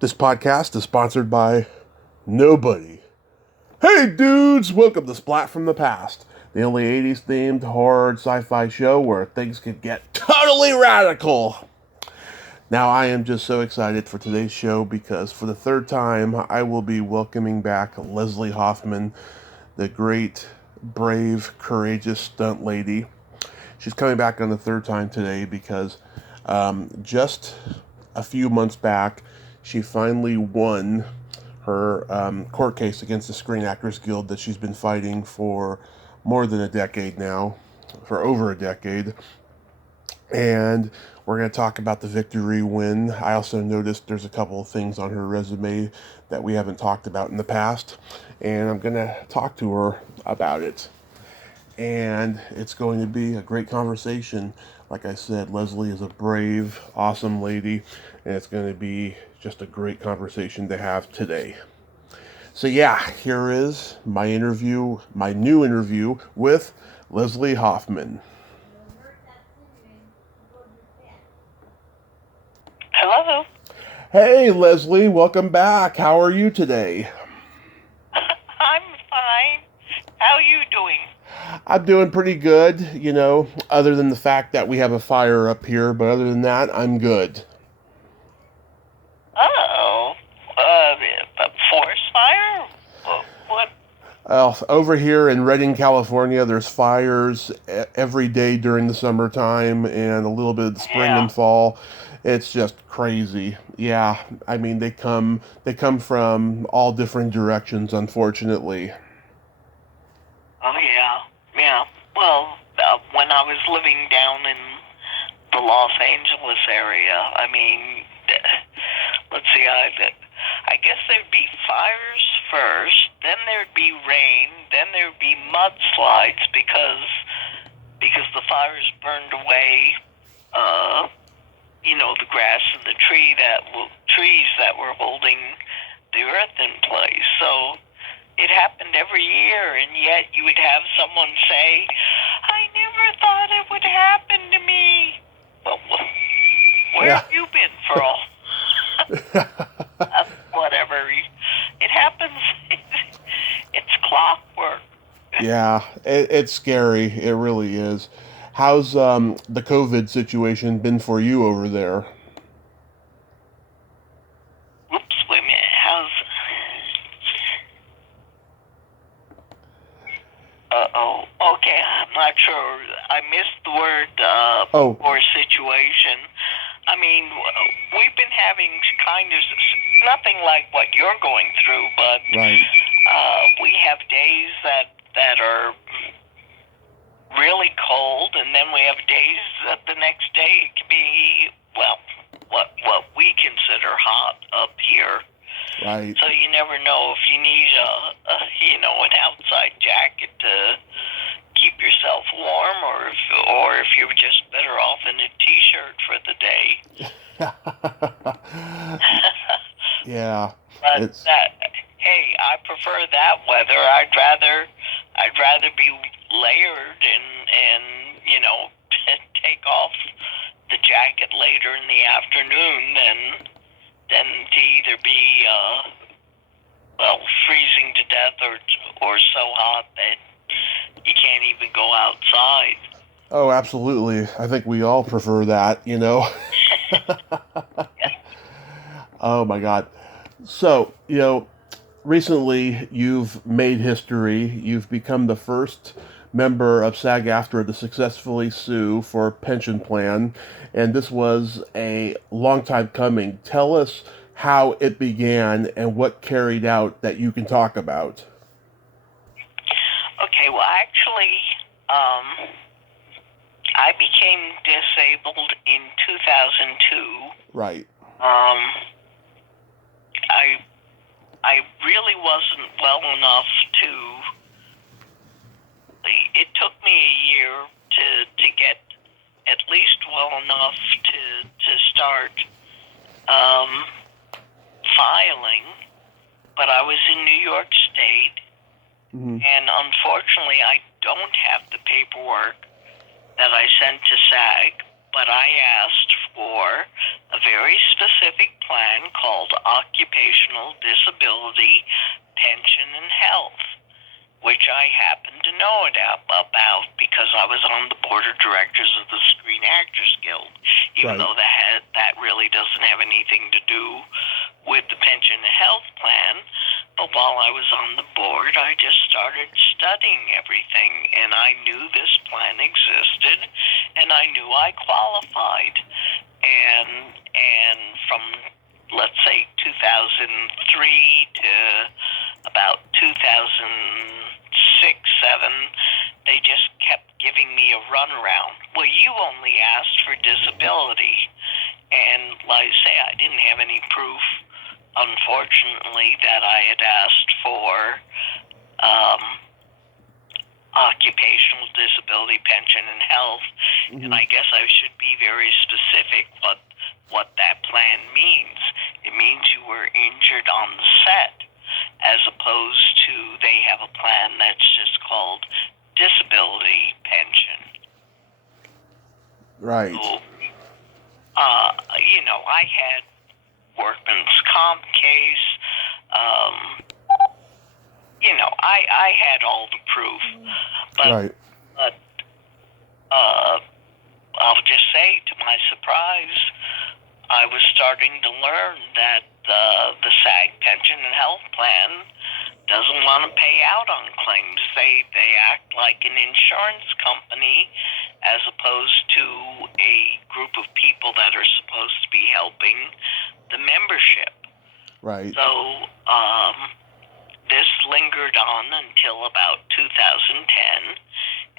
This podcast is sponsored by nobody. Hey dudes, welcome to Splat from the Past, the only 80s themed horror and sci-fi show where things can get totally radical. Now I am just so excited for today's show because for the third time I will be welcoming back Leslie Hoffman, the great, brave, courageous stunt lady. She's coming back on the third time today because just a few months back, she finally won her court case against the Screen Actors Guild that she's been fighting for more than a decade now, for over a decade. And we're going to talk about the victory win. I also noticed there's a couple of things on her resume that we haven't talked about in the past, and I'm going to talk to her about it. And it's going to be a great conversation. Like I said, Leslie is a brave, awesome lady, and it's going to be just a great conversation to have today. So yeah, here is my new interview with Leslie Hoffman. Hello. Hey Leslie, welcome back. How are you today? I'm fine. How are you doing? I'm doing pretty good, other than the fact that we have a fire up here, but other than that, I'm good. Oh, a forest fire? What? Over here in Redding, California, there's fires every day during the summertime and a little bit of the spring and fall. It's just crazy. Yeah, I mean they come from all different directions, unfortunately. Oh, yeah. Well, when I was living down in the Los Angeles area, let's see, I guess there'd be fires first, then there'd be rain, then there'd be mudslides because the fires burned away, the grass and the trees that were holding the earth in place. So it happened every year, and yet you would have someone say, "I never thought it would happen to me." Well, where have you been for all? Whatever. It happens. It's clockwork. Yeah, it's scary. It really is. How's the COVID situation been for you over there? Oops, wait a minute. How's... Uh-oh. Okay, I'm not sure. I missed the word, or situation. I mean, we've been having kind of nothing like what you're going through, but right. We have days that are really cold, and then we have days that the next day can be, well, what we consider hot up here. Right. So you never know if you need an outside jacket to keep yourself warm, or if you're just better off in a t-shirt for the day. Yeah. But hey, I prefer that weather. I'd rather be layered and take off the jacket later in the afternoon than to either be freezing to death or so hot that you can't even go outside. Oh, absolutely. I think we all prefer that, Oh my God. So, recently you've made history. You've become the first member of SAG-AFTRA to successfully sue for a pension plan, and this was a long time coming. Tell us how it began and what carried out that you can talk about. Okay, well, actually, I became disabled in 2002. Right. I really wasn't well enough to... It took me a year to get at least well enough to start filing, but I was in New York State, and unfortunately I don't have the paperwork that I sent to SAG, but I asked for a very specific plan called Occupational Disability Pension and Health, which I happen to know about because I was on the board of directors of the Screen Actors Guild, even though that really doesn't have anything to do with the pension and health plan. But while I was on the board, I just started studying everything, and I knew this plan existed, and I knew I qualified. And from, let's say, 2003 to about 2006, 2007, they just kept giving me a runaround. Well, you only asked for disability. And like I say, I didn't have any proof, unfortunately, that I had asked for occupational disability pension and health. Mm-hmm. And I guess I should be very specific what that plan means. It means you were injured on the set, as opposed to they have a plan that's just called disability pension. Right. So, I had workman's comp case. I had all the proof, but I'll just say, to my surprise, I was starting to learn that the SAG pension and health plan doesn't want to pay out on claims. They act like an insurance company as opposed to a group of people that are supposed to be helping the membership. Right. So this lingered on until about 2010,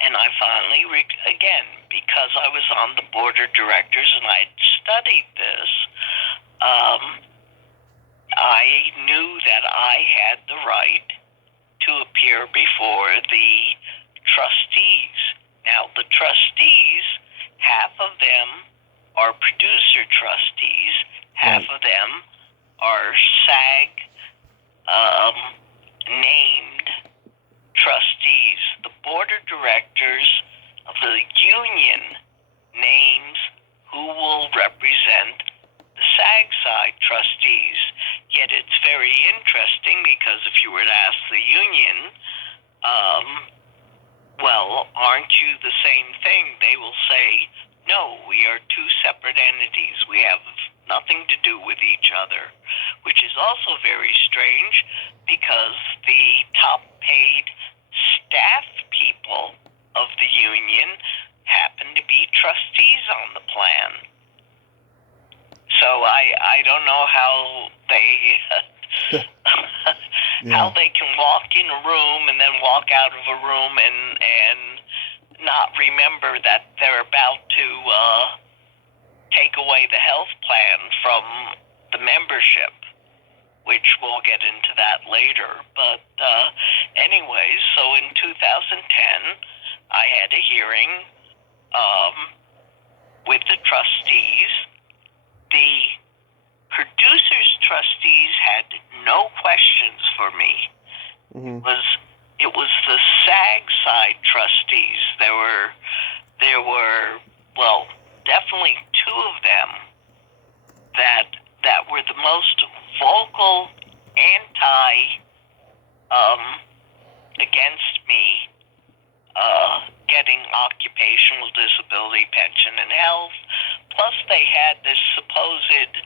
and I finally, again, because I was on the board of directors and I had studied this, I knew that I had the right to appear before the trustees. Now, the trustees, half of them are producer trustees, half of them are SAG named trustees. The board of directors of the union names who will represent the SAG side trustees. Yet it's very interesting because if you were to ask the union, well, aren't you the same thing? They will say, no, we are two separate entities. We have nothing to do with each other, which is also very strange because the top paid staff people of the union happen to be trustees on the plan. So I don't know how they how they can walk in a room and then walk out of a room and not remember that they're about to take away the health plan from the membership, which we'll get into that later. But anyways, so in 2010, I had a hearing with the trustees. The producers' trustees had no questions for me. Mm-hmm. It was the SAG side trustees. There were well, definitely two of them that were the most vocal against me getting occupational disability pension and health. Plus, they had this supposed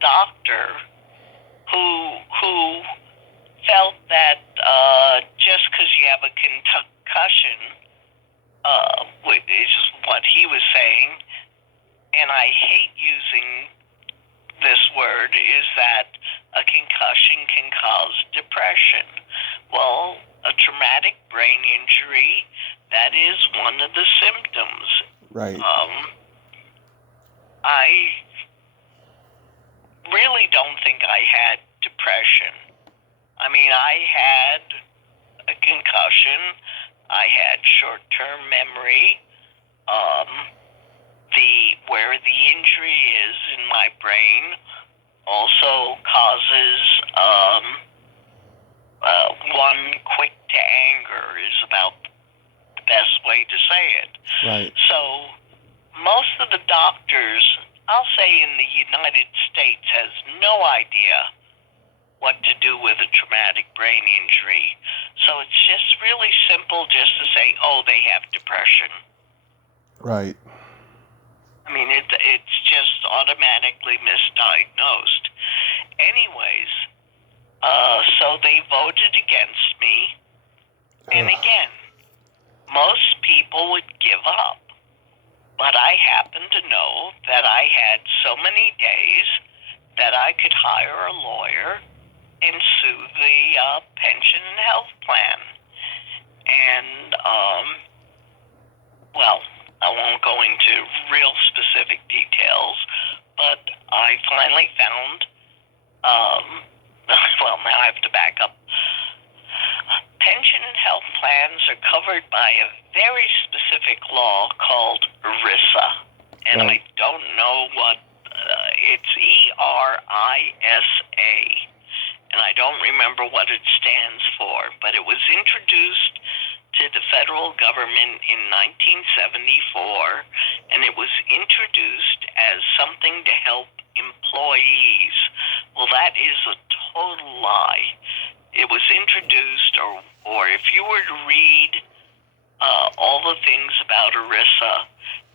doctor who felt that just because you have a concussion, which is what he was saying, and I hate using this word, is that a concussion can cause depression. Well, a traumatic brain injury, that is one of the symptoms. Right. I really don't think I had depression. I mean, I had a concussion. I had short-term memory. Where the injury is in my brain also causes one quick to anger is about the best way to say it. Right. So most of the doctors I'll say in the United States, has no idea what to do with a traumatic brain injury. So it's just really simple just to say, oh, they have depression. Right. I mean, it's just automatically misdiagnosed. Anyways, so they voted against me. And again, most people would give up. But I happen to know that I had so many days that I could hire a lawyer and sue the pension and health plan. And, well, I won't go into real specific details, but I finally found, well, now I have to back up. Pension and health plans are covered by a very specific law called ERISA. And I don't know what, it's ERISA. And I don't remember what it stands for, but it was introduced to the federal government in 1974, and it was introduced as something to help employees. Well, that is a total lie. It was introduced, or if you were to read all the things about ERISA,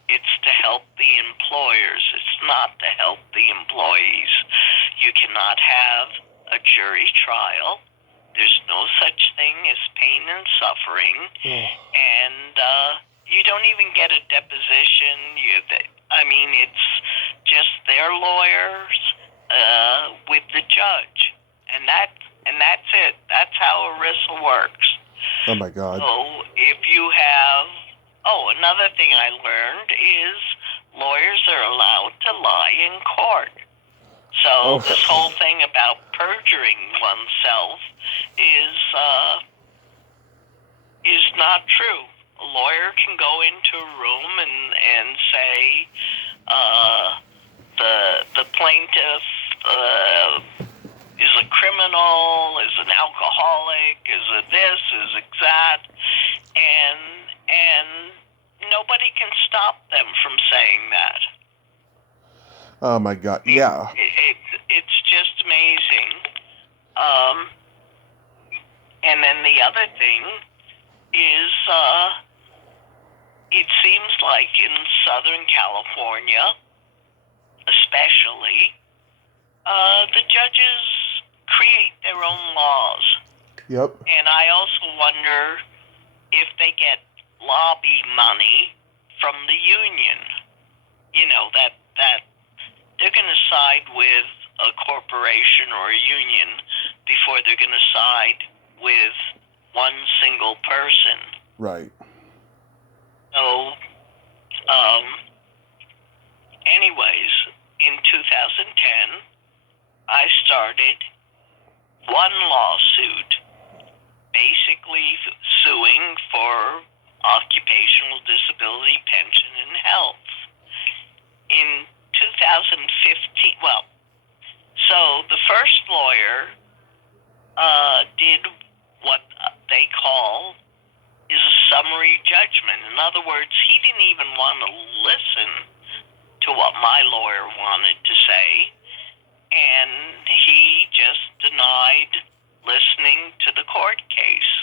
it's to help the employers. It's not to help the employees. You cannot have a jury trial. There's no such thing as pain and suffering. And you don't even get a deposition. I mean, it's just their lawyers with the judge. And that's it. That's how ERISA works. Oh, my God. So if you have... Oh, another thing I learned is lawyers are allowed to lie in court. So this whole thing about perjuring oneself is not true. A lawyer can go into a room and say the plaintiff is a criminal, is an alcoholic, is a this, is a that, and nobody can stop them from saying that. Oh, my God. Yeah. It's just amazing. And then the other thing is, it seems like in Southern California, especially, the judges create their own laws. Yep. And I also wonder if they get lobby money from the union. You know, that they're going to side with a corporation or a union before they're going to side with one single person. Right. So, anyways, in 2010, I started one lawsuit basically suing for occupational disability pension and health. In 2015, well, so the first lawyer did what they call is a summary judgment. In other words, he didn't even want to listen to what my lawyer wanted to say, and he just denied listening to the court case.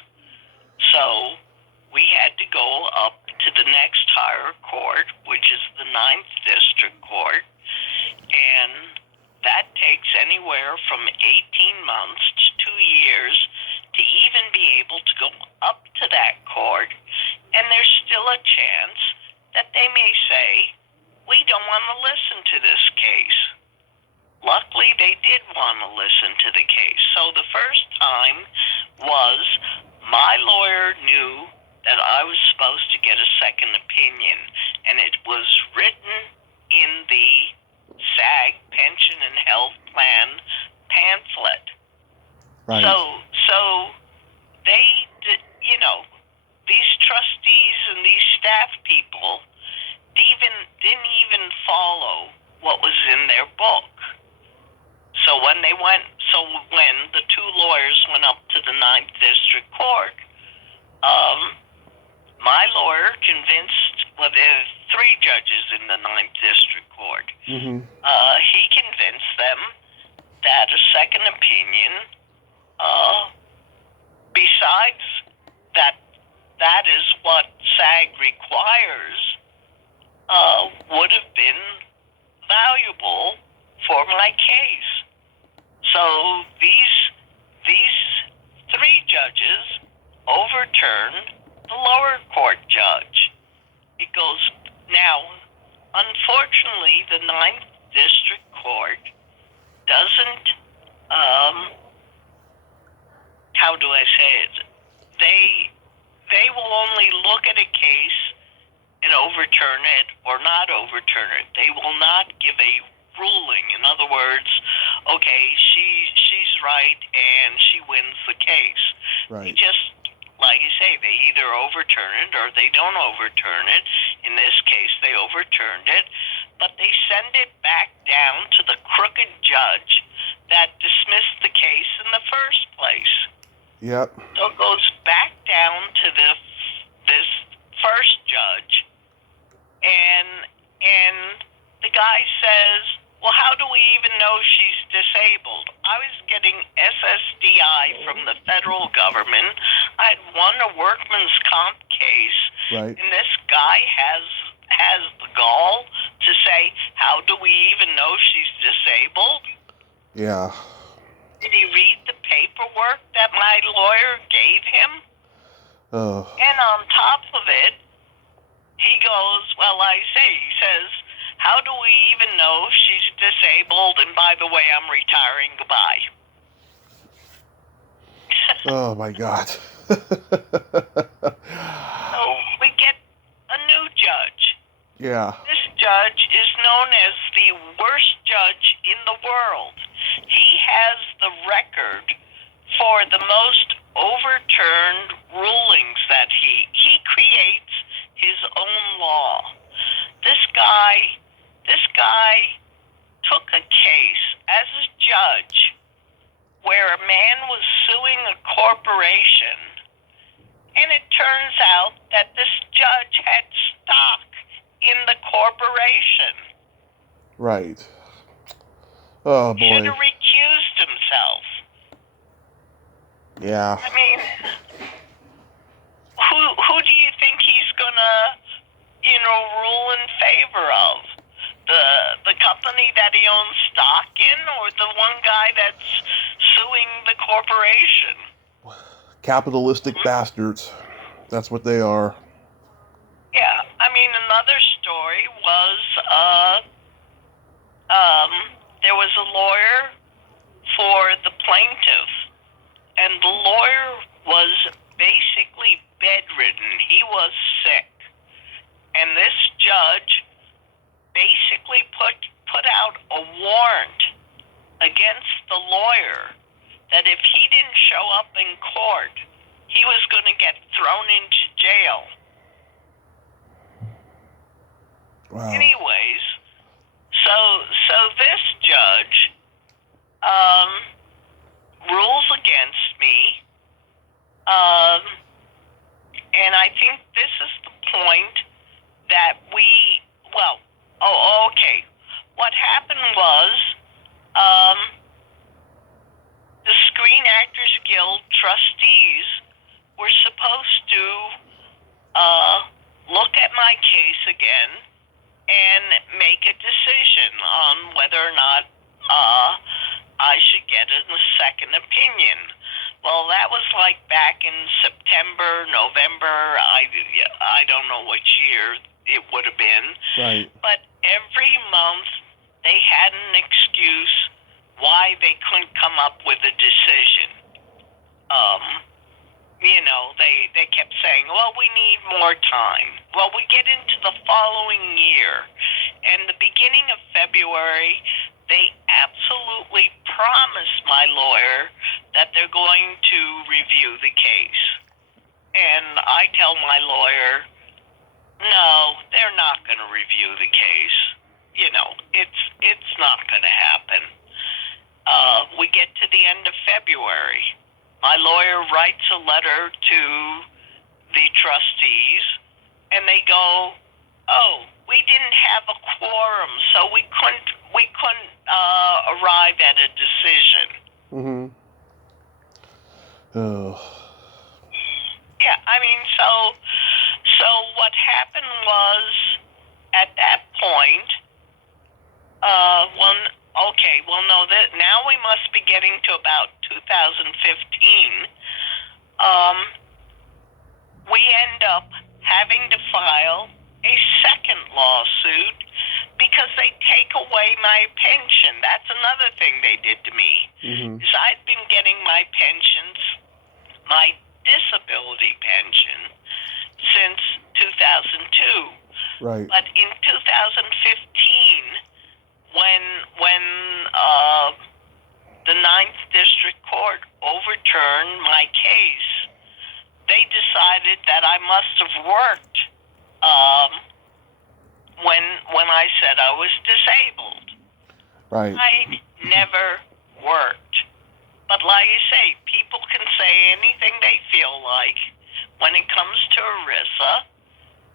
So we had to go up to the next higher court, which is the 9th District Court, and that takes anywhere from 18 months to 2 years to even be able to go up to that court, and there's still a chance that they may say, we don't want to listen to this case. Luckily, they did want to listen to the case. So the first time was my lawyer knew that I was supposed to get a second opinion, and it was written in the SAG Pension and Health Plan pamphlet. Right. So they, you know, these trustees and these staff people didn't even follow what was in their book. So when the two lawyers went up to the 9th District Court, my lawyer convinced, well, there are 3 judges in the 9th District Court. court. Mm-hmm. He convinced them that a second opinion, besides that is what SAG requires, would have been valuable for my case. So these three judges overturned the lower court judge. It goes now. Unfortunately, the Ninth District Court doesn't. How do I say it? They will only look at a case and overturn it or not overturn it. They will not give a ruling. In other words, okay, she's right and she wins the case. Right. They just, like you say, they either overturn it or they don't overturn it. In this case, they overturned it, but they send it back down to the crooked judge that dismissed the case in the first place. Yep. So it goes back down to this first judge, and the guy says, well, how do we even know she's disabled? I was getting SSDI from the federal government. I'd won a workman's comp case, Right. and this guy has the gall to say, how do we even know she's disabled? Yeah. Did he read the paperwork that my lawyer gave him? Oh. And on top of it, he goes, well, he says, how do we even know she's disabled? And by the way, I'm retiring. Goodbye. Oh, my God. So we get a new judge. Yeah. This judge is known as the worst judge in the world. He has the record for the most overturned rulings that he creates his own law. This guy took a case as a judge where a man was suing a corporation, and it turns out that this judge had stock in the corporation. Right. Oh, boy. Should have recused himself. Yeah. I mean, who do you think he's gonna, rule in favor of? The company that he owns stock in, or the one guy that's suing the corporation? Capitalistic bastards. That's what they are. Yeah, I mean, another story was, there was a lawyer for the plaintiff, and the lawyer was basically bedridden. He was sick. And this judge basically put out a warrant against the lawyer that if he didn't show up in court, he was going to get thrown into jail. Wow. Anyways, so this judge rules against me, and I think this is the point that okay. What happened was, the Screen Actors Guild trustees were supposed to look at my case again and make a decision on whether or not I should get a second opinion. Well, that was like back in September, November. I don't know which year it would have been. Right. But every month they had an excuse why they couldn't come up with a decision. They kept saying, well, we need more time. Well, we get into the following year, and the beginning of February, they absolutely promised my lawyer that they're going to review the case. And I tell my lawyer, no, they're not going to review the case. It's not going to happen. We get to the end of February. My lawyer writes a letter to the trustees, and they go, oh, we didn't have a quorum, so we couldn't arrive at a decision. Mm-hmm. Oh. Yeah, I mean, so what happened was, at that point, now we must be getting to about 2015. We end up having to file a second lawsuit because they take away my pension. That's another thing they did to me. Mm-hmm. Is I'd been getting my pensions, my disability pension, since 2002. Right. But in 2015, when the Ninth District Court overturned my case, they decided that I must have worked when I said I was disabled. Right. I never worked. But like you say, people can say anything they feel like when it comes to ERISA,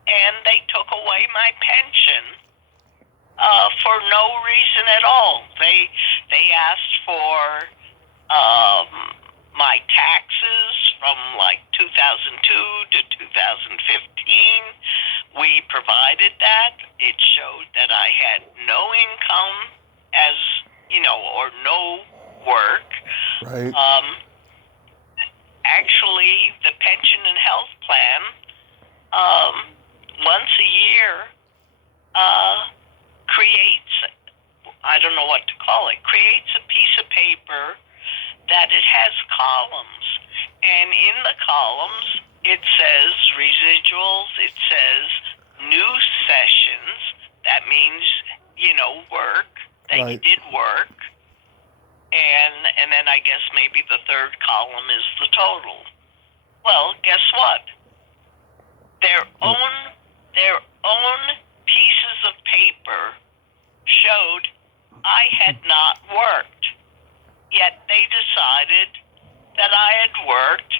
and they took away my pension for no reason at all. They asked for my taxes from like 2002 to 2015. We provided that. It showed that I had no income or no work. Right. Actually, the pension and health plan, once a year, creates, I don't know what to call it, creates a piece of paper that it has columns. And in the columns, it says residuals, it says new sessions. That means, work, that Right. you did work. And then I guess maybe the third column is the total. Well, guess what? Their own pieces of paper showed I had not worked. Yet they decided that I had worked,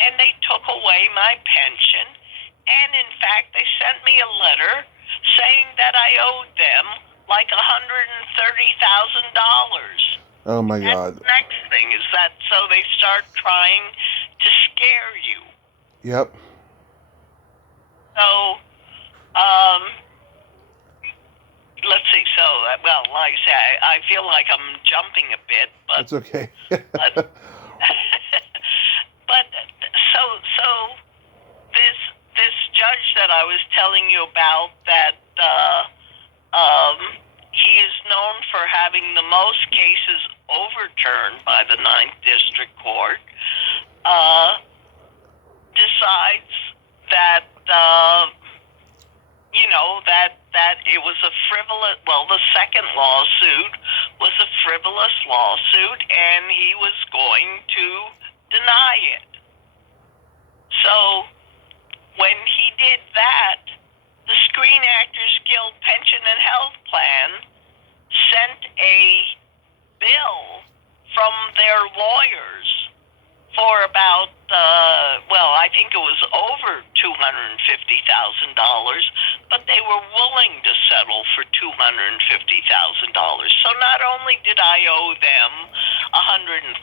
and they took away my pension. And in fact, they sent me a letter saying that I owed them like $130,000. Oh my That's God. the next thing is that so they start trying to scare you. Yep. So, let's see. So, well, like I say, I feel like I'm jumping a bit, but It's okay. but so this judge that I was telling you about that he is known for having the most cases overturned by the Ninth District Court, decides that that it was a frivolous. Well, the second lawsuit was a frivolous lawsuit, and he was going to deny it. So when he did that, the Screen Actors Guild Pension and Health Plan sent a bill from their lawyers for about, I think it was over $250,000, but they were willing to settle for $250,000. So not only did I owe them $130,000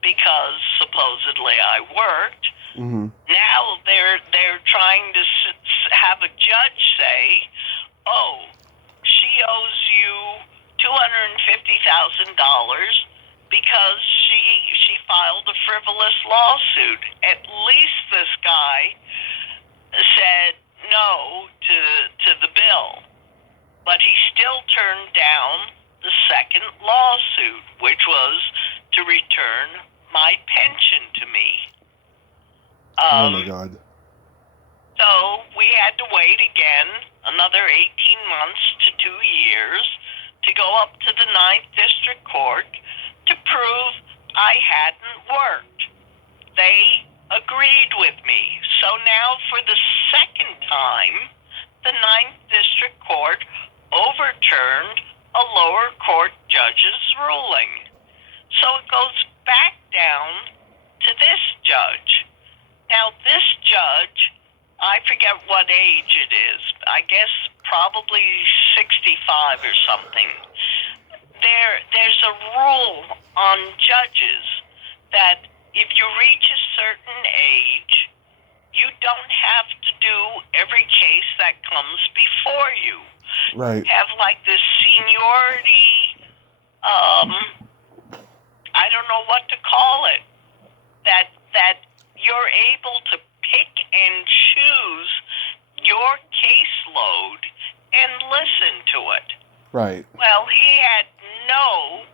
because supposedly I worked, Mm-hmm. now they're trying to have a judge say, "Oh, she owes you $250,000 because she filed a frivolous lawsuit." At least this guy said no to the bill, but he still turned down the second lawsuit, which was to return my pension to me. Oh my God. So we had to wait again another 18 months to 2 years to go up to the Ninth District Court to prove I hadn't worked. They agreed with me. So now for the second time, the Ninth District Court overturned a lower court judge's ruling. So it goes back down to this judge. Now this judge I forget what age it is. I guess probably 65 or something. There's a rule on judges that if you reach a certain age, you don't have to do every case that comes before you. Right. Have like this seniority, I don't know what to call it, that you're able to pick and choose your caseload and listen to it. Right. Well, he had no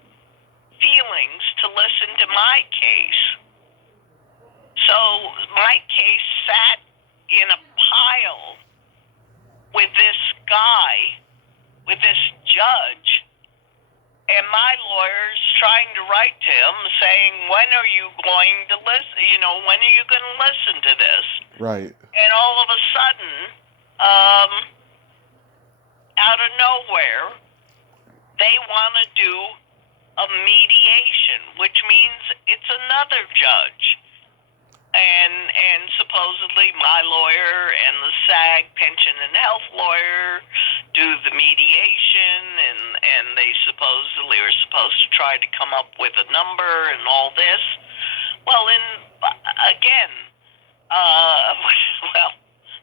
feelings to listen to my case. So my case sat in a pile with this guy, with this judge, and my lawyer's trying to write to him saying, when are you going to listen? When are you going to listen to this? Right. And all of a sudden, out of nowhere, they want to do a mediation, which means it's another judge. And supposedly my lawyer and the SAG pension and health lawyer do the mediation, and they supposedly are supposed to try to come up with a number and all this. Well, again, well,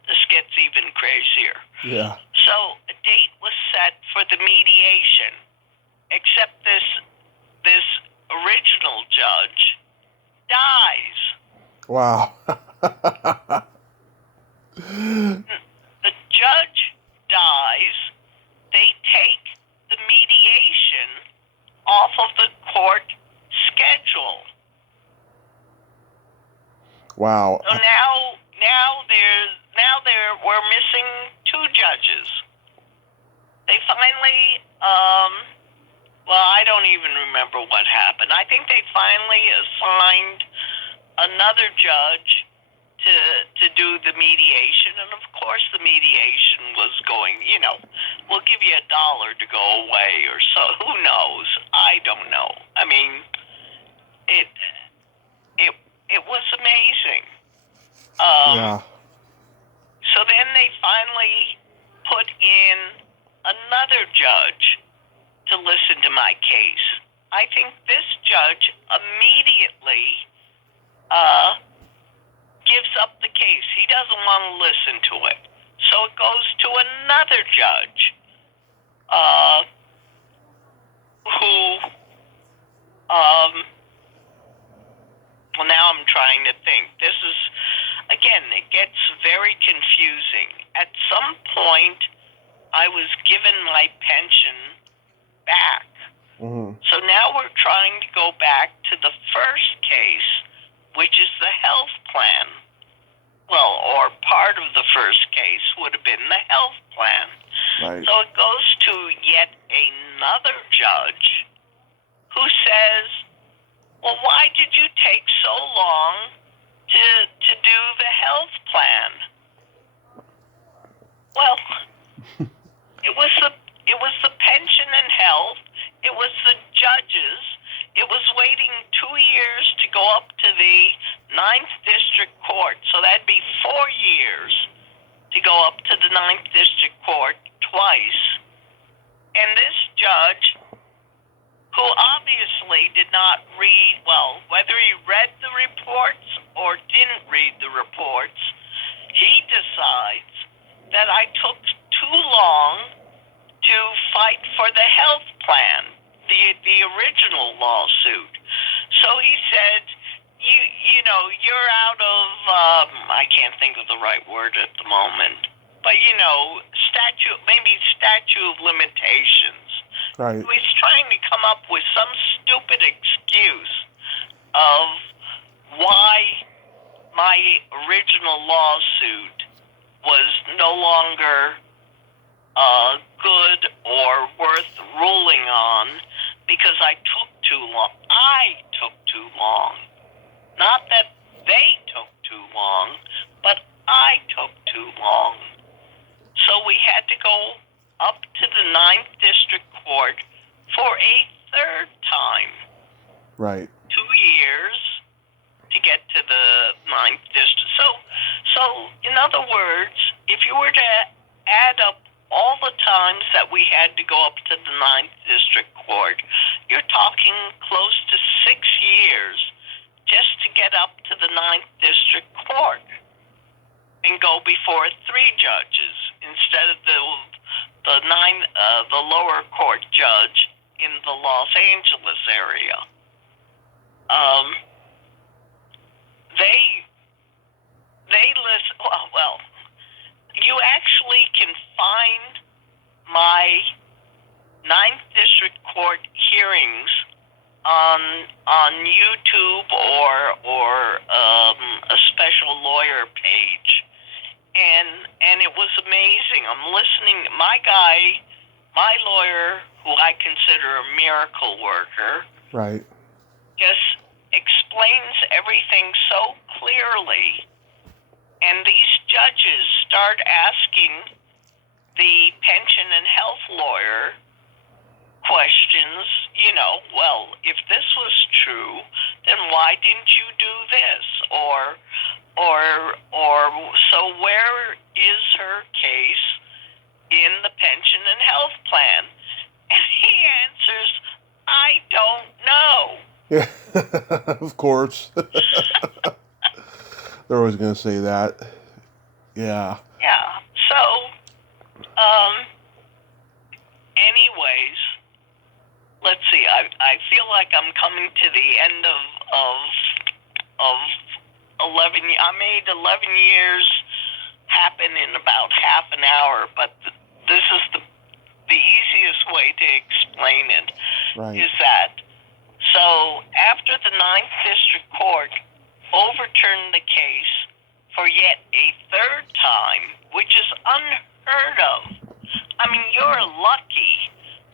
this gets even crazier. Yeah. So a date was set for the mediation, except this original judge dies. Wow. The judge dies. They take the mediation off of the court schedule. Wow. So now we're missing two judges. They finally, I don't even remember what happened. I think they finally assigned another judge to do the mediation, and of course the mediation was going, we'll give you $1 to go away or so. Who knows? I don't know. I mean, it was amazing. Yeah. So then they finally put in another judge to listen to my case. I think this judge immediately gives up the case. He doesn't want to listen to it. So it goes to another judge who, well, now I'm trying to think. This is, again, it gets very confusing. At some point, I was given my pension back. Mm-hmm. So now we're trying to go back to the first case, which is the health plan. Well, or part of the first case would have been the health plan. Right. So it goes to yet another judge who says, well, why did you take so long to do the health plan? Well, it was the pension and health. It was the judges. It was waiting 2 years to go up to the 9th District Court. So that'd be 4 years to go up to the 9th District Court twice. And this judge, who obviously did not read, well, whether he read the reports or didn't read the reports, he decides that I took too long to fight for the health plan, the original lawsuit. So he said, you're out of, I can't think of the right word at the moment, but statute of limitations. Right. He's trying to come up with some stupid excuse of why my original lawsuit was no longer good or worth ruling on because I took too long. I took too long. Not that they took too long, but I took too long. So we had to go up to the 9th District Court for a third time. Right. 2 years to get to the 9th District. So So, in other words, if you were to add up all the times that we had to go up to the Ninth District Court, you're talking close to 6 years just to get up to the Ninth District Court and go before 3 judges instead of the lower court judge in the Los Angeles area. They list, well, you actually can find my Ninth District Court hearings on YouTube or a special lawyer page, and it was amazing. I'm listening. My lawyer, who I consider a miracle worker, right, just explains everything so clearly. And these judges start asking the pension and health lawyer questions, well, if this was true, then why didn't you do this? Or so where is her case in the pension and health plan? And he answers, I don't know. Yeah, of course. They're always going to say that. Yeah. Yeah. So, anyways, let's see. I feel like I'm coming to the end of 11. I made 11 years happen in about half an hour, but this is the easiest way to explain it. Right. Is that so? After the Ninth District Court overturned the case for yet a 3rd time, which is unheard of. I mean, you're lucky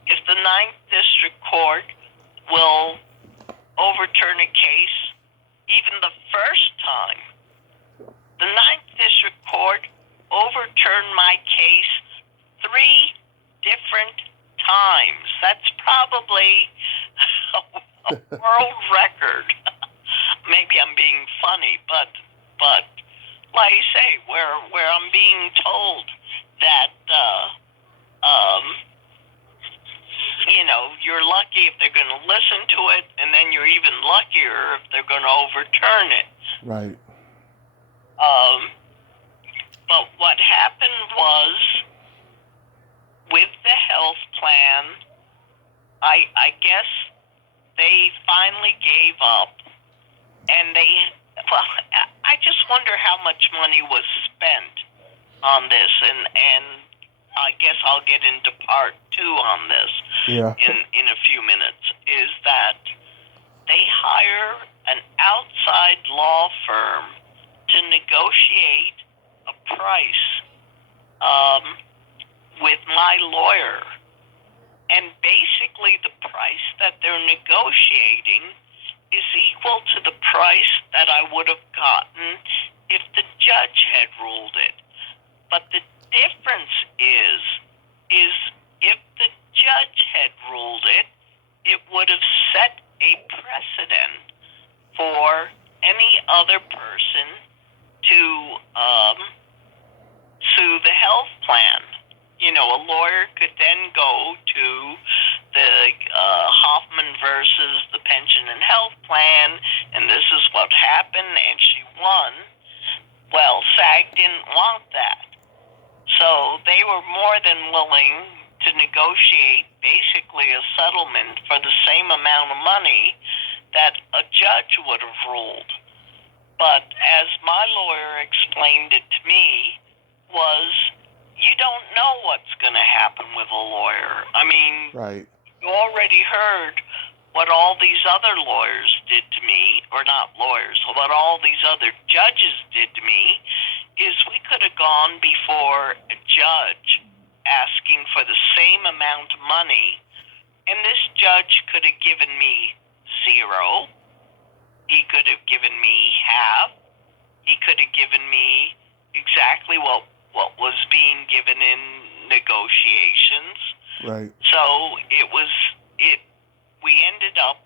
if the Ninth District Court will overturn a case even the first time. The Ninth District Court overturned my case 3 different times. That's probably a world record. Maybe I'm being funny, but like I say, where I'm being told that you're lucky if they're going to listen to it, and then you're even luckier if they're going to overturn it. Right. But what happened was, with the health plan, I guess they finally gave up, and I just wonder how much money was spent on this, and I guess I'll get into part 2 on this in a few minutes, is that they hire an outside law firm to negotiate a price with my lawyer. And basically the price that they're negotiating is equal to the price that I would have gotten if the judge had ruled it. But the difference is if the judge had ruled it, it would have set a precedent for any other person to sue the health plan. A lawyer could then go to the Hoffman versus the pension and health plan, and this is what happened, and she won. Well, SAG didn't want that. So they were more than willing to negotiate basically a settlement for the same amount of money that a judge would have ruled. But as my lawyer explained it to me, was you don't know what's going to happen with a lawyer. I mean, right. You already heard what all these other lawyers did to me, or not lawyers, what all these other judges did to me, is we could have gone before a judge asking for the same amount of money, and this judge could have given me 0. He could have given me half. He could have given me exactly what was being given in negotiations. Right. So we ended up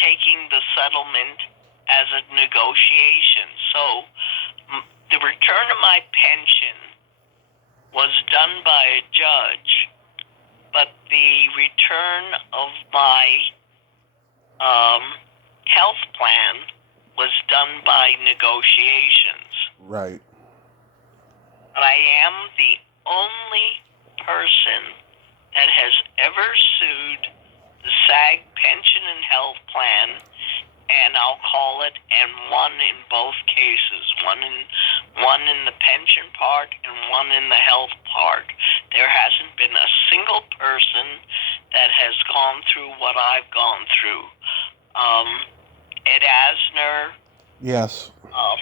taking the settlement as a negotiation. So the return of my pension was done by a judge, but the return of my health plan was done by negotiations. Right. I am the only person that has ever sued the SAG pension and health plan, and I'll call it, and won in both cases, one in the pension part and one in the health part. There hasn't been a single person that has gone through what I've gone through. Ed Asner, yes,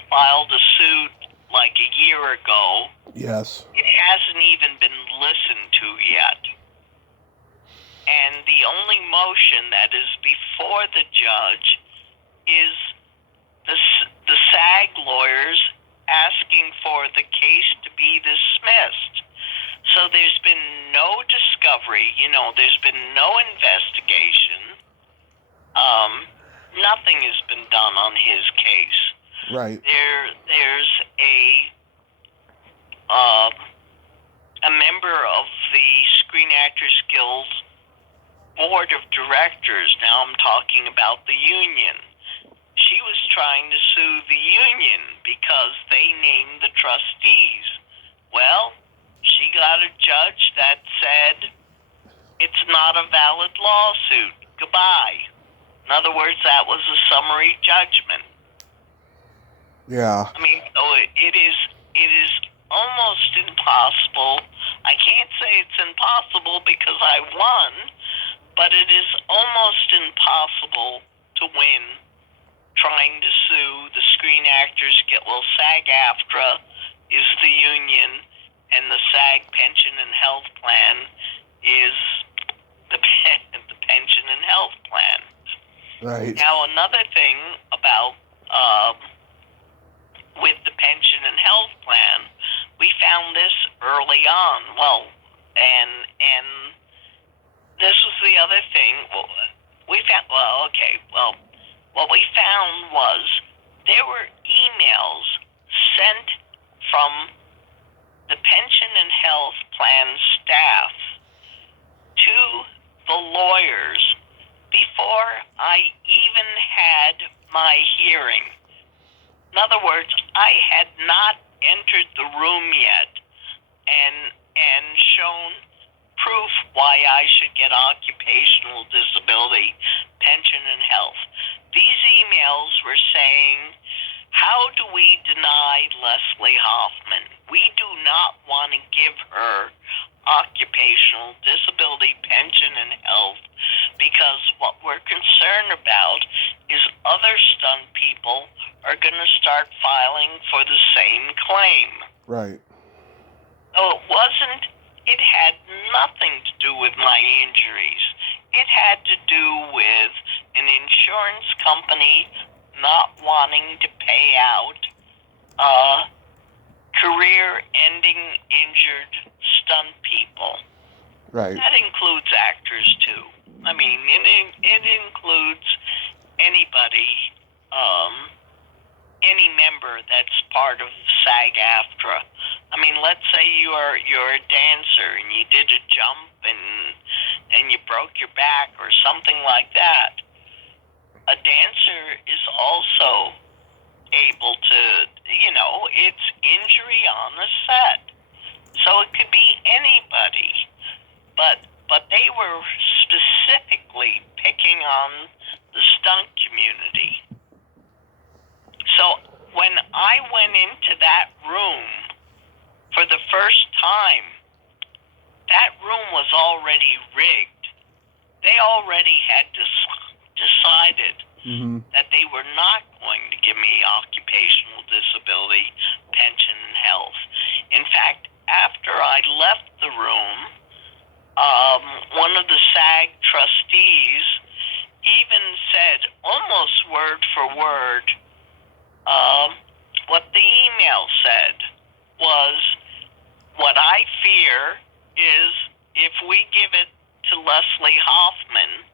filed a suit like a year ago. Yes. It hasn't even been listened to yet. And the only motion that is before the judge is the SAG lawyers asking for the case to be dismissed. So there's been no discovery, there's been no investigation. Nothing has been done on his case. Right. There's a member of the Screen Actors Guild board of directors, now I'm talking about the union. She was trying to sue the union because they named the trustees. Well, she got a judge that said it's not a valid lawsuit. Goodbye. In other words, that was a summary judgment. Yeah. I mean, it is almost impossible. I can't say it's impossible because I won, but it is almost impossible to win trying to sue the Screen Actors Guild. Well, SAG-AFTRA is the union, and the SAG Pension and Health Plan is the pension and health plan. Right. Now, another thing about with the pension and health plan, we found this early on. Well, and this was the other thing. What we found was there were emails sent from the pension and health plan staff to the lawyers before I even had my hearing. In other words, I had not entered the room yet and shown proof why I should get occupational disability, pension, and health. These emails were saying, how do we deny Leslie Hoffman? We do not want to give her occupational disability, pension, and health because what we're concerned about is other stunt people are going to start filing for the same claim. Right. So it had nothing to do with my injuries. It had to do with an insurance company not wanting to pay out career-ending injured stunt people. Right. That includes actors, too. I mean, it includes anybody, any member that's part of SAG-AFTRA. I mean, let's say you're a dancer and you did a jump and you broke your back or something like that. A dancer is also able to, it's injury on the set. So it could be anybody. But they were specifically picking on the stunt community. So when I went into that room for the first time, that room was already rigged. They already had decided that they were not going to give me occupational disability, pension, and health. In fact, after I left the room, one of the SAG trustees even said, almost word for word, what the email said was, what I fear is if we give it to Leslie Hoffman,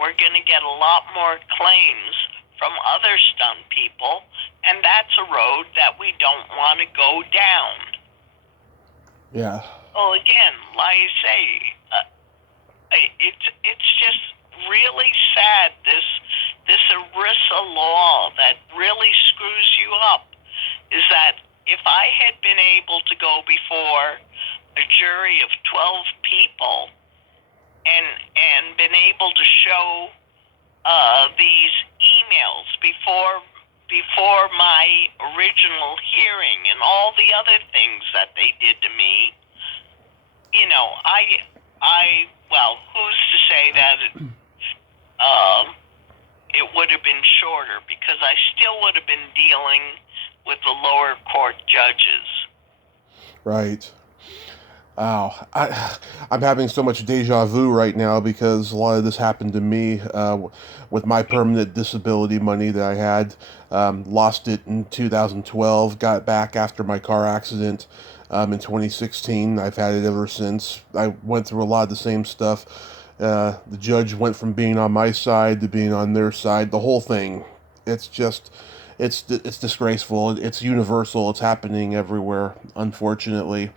we're going to get a lot more claims from other stunt people, and that's a road that we don't want to go down. Yeah. Well, again, like I say, it's just really sad, this ERISA law that really screws you up, is that if I had been able to go before a jury of 12 people and been able to show these emails before my original hearing and all the other things that they did to me, you know, well, who's to say that it would have been shorter, because I still would have been dealing with the lower court judges. Right. Wow. I'm having so much deja vu right now because a lot of this happened to me with my permanent disability money that I had. Lost it in 2012, got it back after my car accident in 2016. I've had it ever since. I went through a lot of the same stuff. The judge went from being on my side to being on their side. The whole thing. It's just, it's disgraceful. It's universal. It's happening everywhere, unfortunately.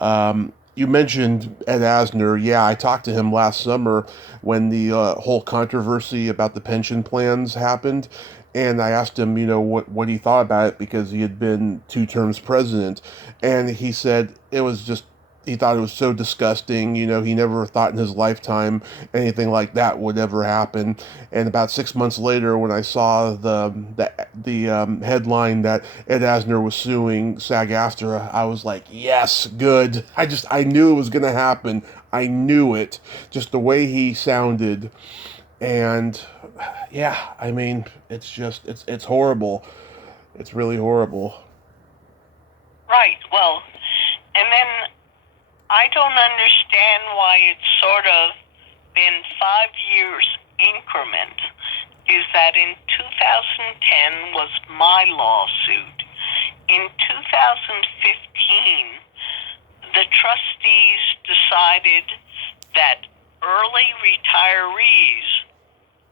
You mentioned Ed Asner. Yeah, I talked to him last summer when the whole controversy about the pension plans happened, and I asked him, what he thought about it because he had been 2 terms president, and he said it was just he thought it was so disgusting. He never thought in his lifetime anything like that would ever happen. And about 6 months later, when I saw the headline that Ed Asner was suing SAG-AFTRA, I was like, yes, good. I knew it was going to happen. I knew it. Just the way he sounded. And yeah, I mean, it's horrible. It's really horrible. Right. Well, and then I don't understand why it's sort of been 5 years increment. Is that in 2010 was my lawsuit. In 2015, the trustees decided that early retirees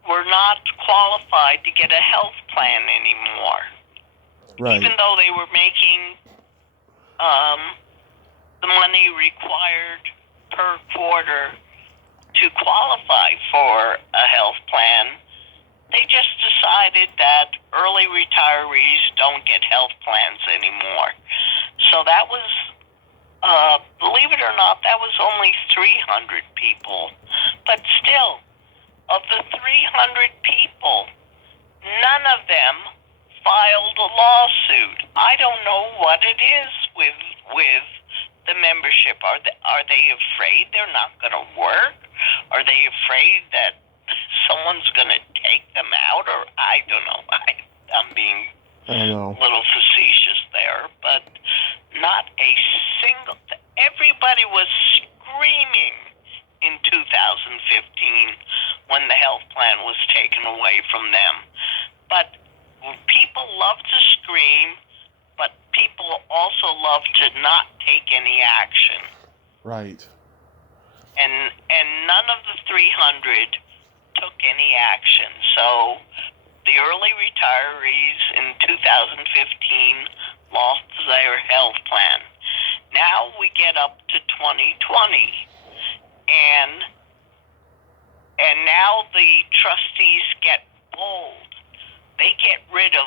were not qualified to get a health plan anymore. Right. Even though they were making the money required per quarter to qualify for a health plan, they just decided that early retirees don't get health plans anymore. So that was, believe it or not, that was only 300 people. But still, of the 300 people, none of them filed a lawsuit. I don't know what it is with the membership. Are they afraid they're not going to work? Are they afraid that someone's going to take them out? Or I don't know. I'm being I don't know. a little facetious there, but not a single. Everybody was screaming in 2015 when the health plan was taken away from them. But people love to scream, but people also love to not take any action. Right. And none of the 300 took any action. So the early retirees in 2015 lost their health plan. Now we get up to 2020, and now the trustees get bold. They get rid of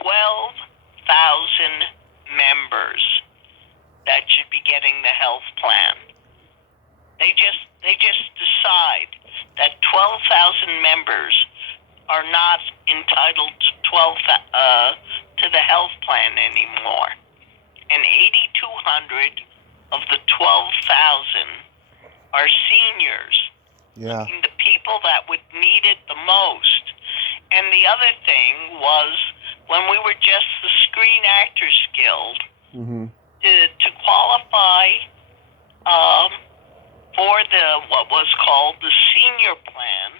12,000 members that should be getting the health plan. They just decide that 12,000 members are not entitled to to the health plan anymore, and 8,200 of the 12,000 are seniors. Yeah. The people that would need it the most. And the other thing was, when we were just the Screen Actors Guild, to qualify for what was called the senior plan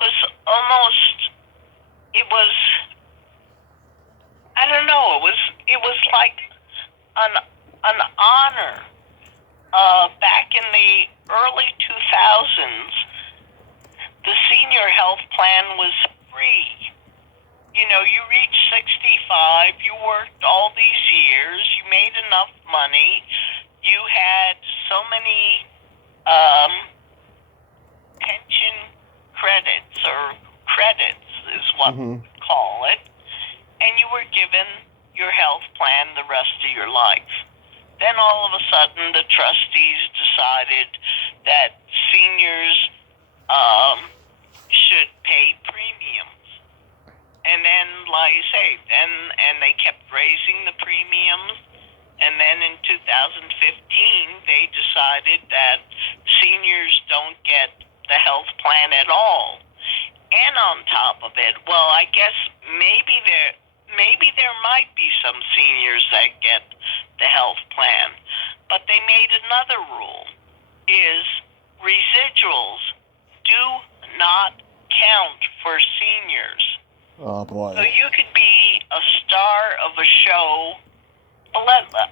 was almost, I don't know, it was like an honor. Back in the early 2000s, the senior health plan was free. you reached 65, you worked all these years, you made enough money, you had so many pension credits, or credits is what we call it, and you were given your health plan the rest of your life. Then all of a sudden the trustees decided that seniors should pay premiums. And then, like you say, and they kept raising the premiums. And then in 2015, they decided that seniors don't get the health plan at all. And on top of it, well, I guess maybe there might be some seniors that get the health plan. But they made another rule, is residuals do not count for seniors. Oh, boy. So you could be a star of a show.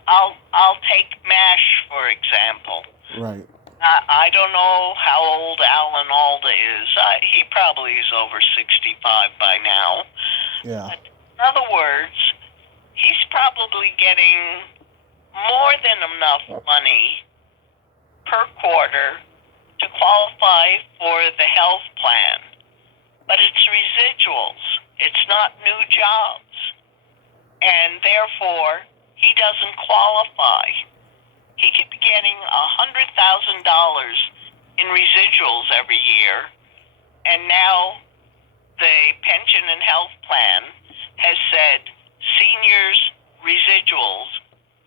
I'll take MASH, for example. Right. I don't know how old Alan Alda is. He probably is over 65 by now. Yeah. But in other words, he's probably getting more than enough money per quarter to qualify for the health plan. But it's residuals. It's not new jobs. And therefore, he doesn't qualify. He could be getting $100,000 in residuals every year, and now the pension and health plan has said seniors' residuals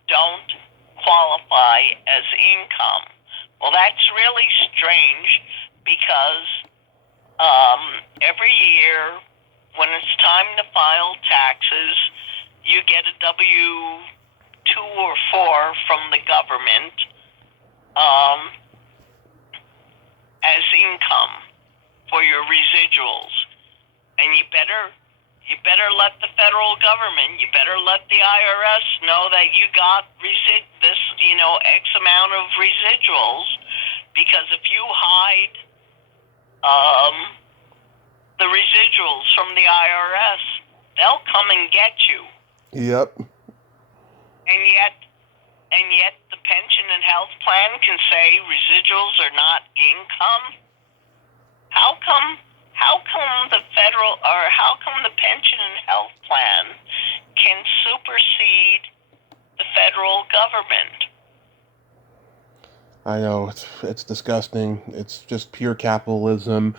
don't qualify as income. Well, that's really strange because every year when it's time to file taxes, you get a W-2 or 4 from the government as income for your residuals. And you better let the federal government, you better let the IRS know that you got this, X amount of residuals, because if you hide the residuals from the IRS, they'll come and get you. Yep. And yet the pension and health plan can say residuals are not income. How come the pension and health plan can supersede the federal government? I know, it's disgusting. It's just pure capitalism.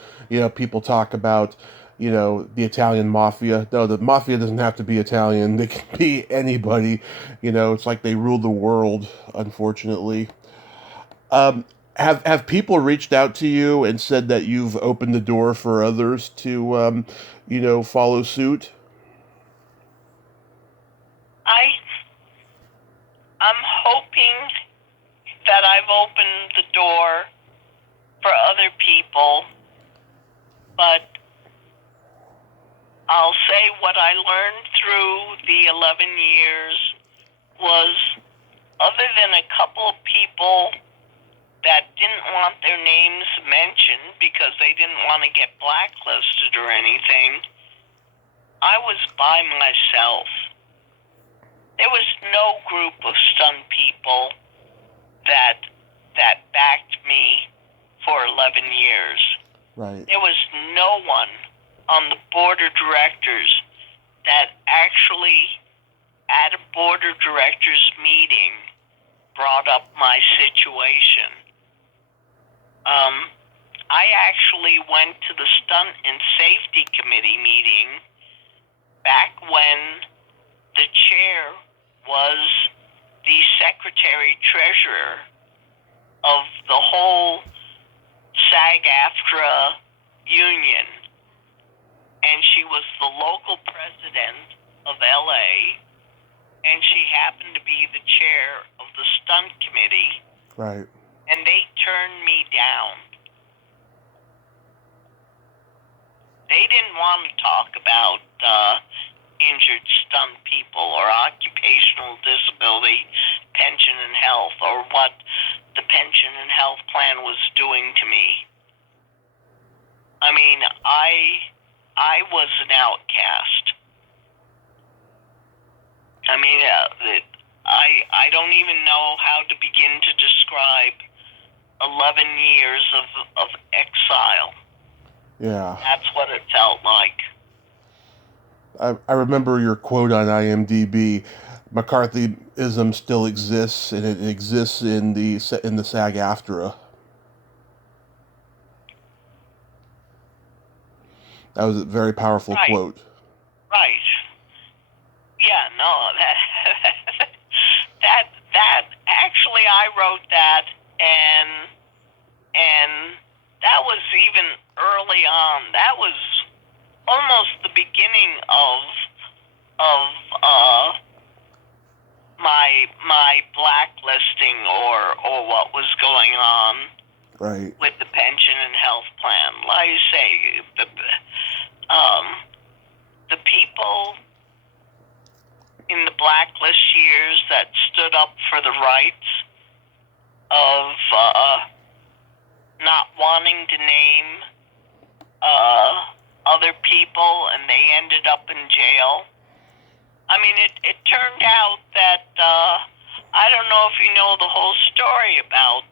People talk about, the Italian mafia. No, the mafia doesn't have to be Italian. They can be anybody. It's like they rule the world, unfortunately. Have people reached out to you and said that you've opened the door for others to, follow suit? I'm hoping that I've opened the door for other people, but I'll say what I learned through the 11 years was, other than a couple of people that didn't want their names mentioned because they didn't want to get blacklisted or anything, I was by myself. There was no group of stunt people that backed me for 11 years. Right. There was no one on the board of directors that actually, at a board of directors meeting, brought up my situation. I actually went to the Stunt and Safety Committee meeting back when the chair was the secretary-treasurer of the whole SAG-AFTRA union. And she was the local president of LA, and she happened to be the chair of the stunt committee. Right. And they turned me down. They didn't want to talk about injured stunt people or occupational disability, pension and health, or what the pension and health plan was doing to me. I mean, I was an outcast. I mean, I don't even know how to begin to describe 11 years of exile. Yeah. That's what it felt like. I remember your quote on IMDb. McCarthyism still exists, and it exists in the SAG-AFTRA. That was a very powerful Right. quote. Right. Yeah, no, that actually I wrote that, and that was even early on. That was almost the beginning of my blacklisting or what was going on Right. with the pension and health plan. Like I say, the people in the blacklist years that stood up for the rights of not wanting to name other people, and they ended up in jail. I mean, it turned out that I don't know if you know the whole story about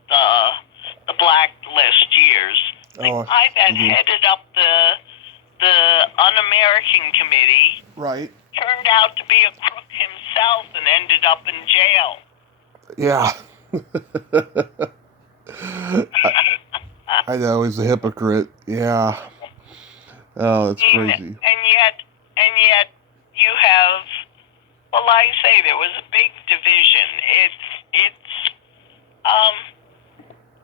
the blacklist years. The guy that headed up the Un-American Committee, right, turned out to be a crook himself and ended up in jail. Yeah. I know, he's a hypocrite. Yeah. Oh, that's crazy. And yet you have, well, like I say, there was a big division.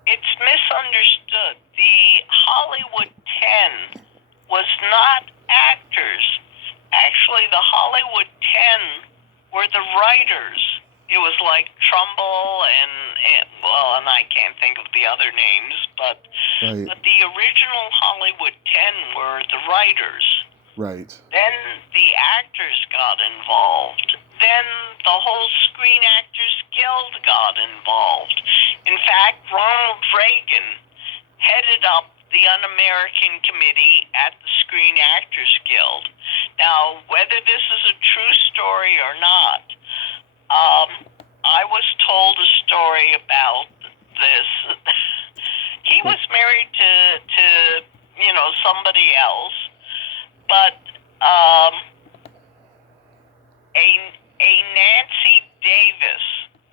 It's misunderstood. The Hollywood 10 was not actors. Actually, the Hollywood 10 were the writers. It was like Trumbull and I can't think of the other names, but the original Hollywood 10 were the writers. Right. Then the actors got involved. Then the whole Screen Actors Guild got involved. In fact, Ronald Reagan headed up the Un-American Committee at the Screen Actors Guild. Now, whether this is a true story or not, I was told a story about this. He was married to somebody else, but a Nancy Davis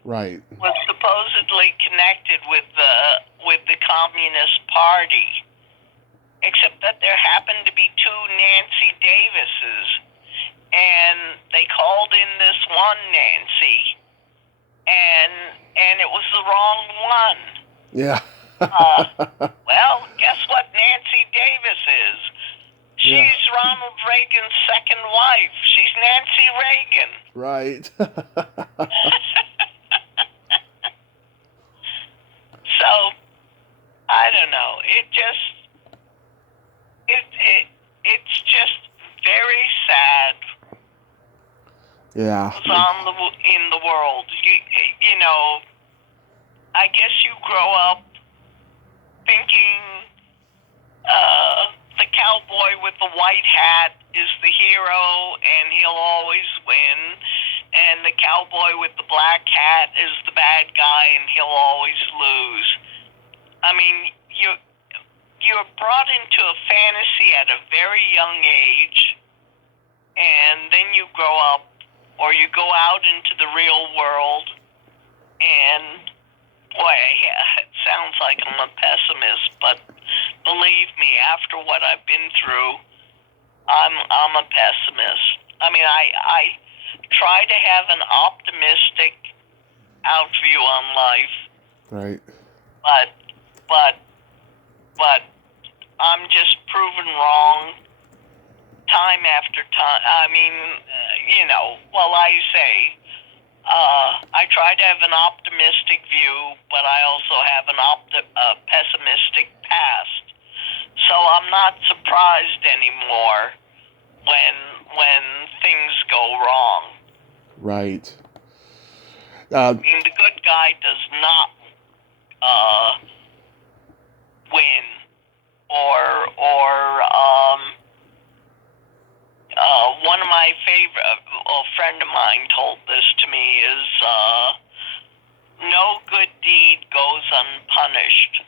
was supposedly connected with the Communist Party, except that there happened to be two Nancy Davises, and they called in this one Nancy, and it was the wrong one. Yeah. Well, guess what Nancy Davis is? She's Ronald Reagan's second wife. She's Nancy Reagan. Right. So, I don't know. It's just very sad. Yeah. What's in the world. You know, I guess you grow up thinking the cowboy with the white hat is the hero and he'll always win, and the cowboy with the black hat is the bad guy and he'll always lose. I mean, you're brought into a fantasy at a very young age, and then you grow up or you go out into the real world, and boy, it sounds like I'm a pessimist, but believe me, after what I've been through, I'm a pessimist. I mean, I try to have an optimistic outview on life. Right. But I'm just proven wrong time after time. I mean, well, I say, I try to have an optimistic view, but I also have a pessimistic past. So I'm not surprised anymore when things go wrong. Right. I mean, the good guy does not win, or one of my my favorite, a friend of mine told this to me, is no good deed goes unpunished.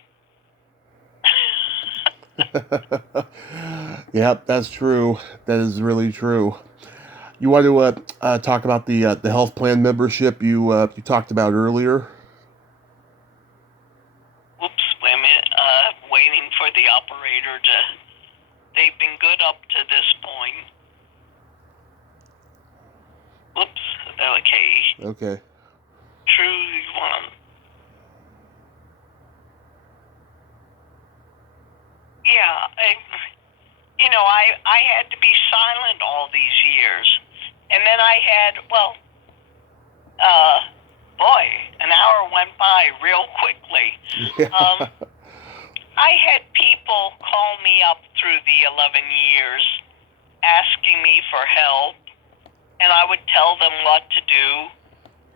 Yep, that's true. That is really true. You want to talk about the health plan membership you talked about earlier? Oops, wait a minute. Waiting for the operator to. They've been good up to this point. Oops. Okay. Okay. True one. Yeah. I had to be silent all these years, and then I had boy, an hour went by real quickly. Yeah. I had people call me up through the 11 years asking me for help, and I would tell them what to do,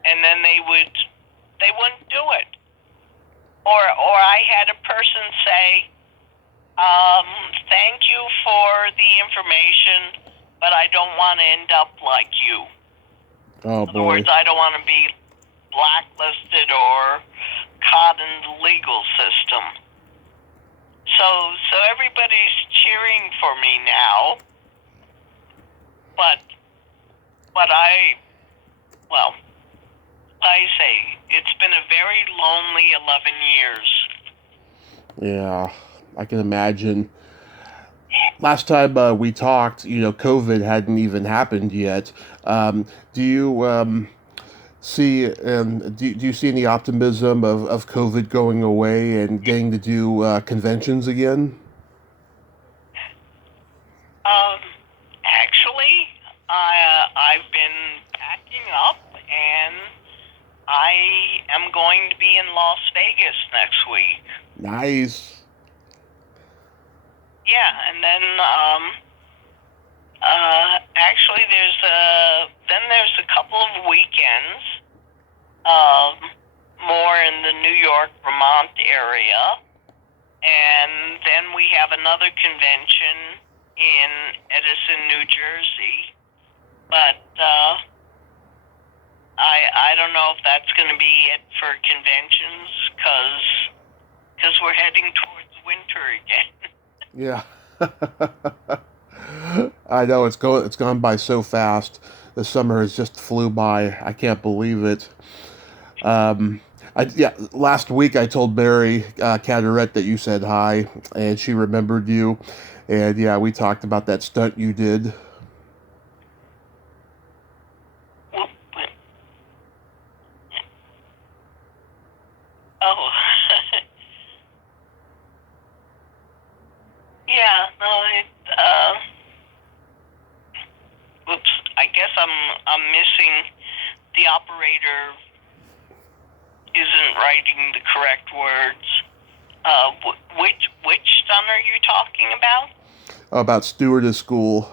and then they wouldn't do it. Or I had a person say, thank you for the information, but I don't want to end up like you. Oh, In other words, I don't want to be blacklisted or caught in the legal system. So everybody's cheering for me now, but I say it's been a very lonely 11 years. Yeah, I can imagine. Last time we talked, COVID hadn't even happened yet. Do you do you see any optimism of COVID going away and getting to do conventions again? Actually, I've been packing up, and I am going to be in Las Vegas next week. Nice. Yeah, and then actually there's a couple of weekends, more in the New York, Vermont area, and then we have another convention in Edison, New Jersey. But I don't know if that's going to be it for conventions, because we're heading towards winter again. Yeah. I know it's gone by so fast. The summer has just flew by. I can't believe it. Last week I told Mary Caderet that you said hi, and she remembered you. And yeah, we talked about that stunt you did. Oh. Yeah, no, oops, I guess I'm missing the operator isn't writing the correct words. Which stunt are you talking about? About stewardess school.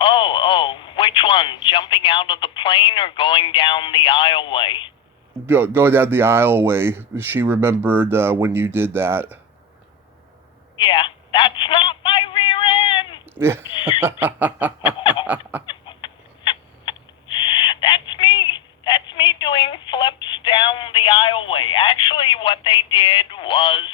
Oh, which one? Jumping out of the plane or going down the aisleway? Going down the aisleway. She remembered when you did that. Yeah, that's not my rear end. Yeah. That's me doing flips down the aisleway. Actually, what they did was,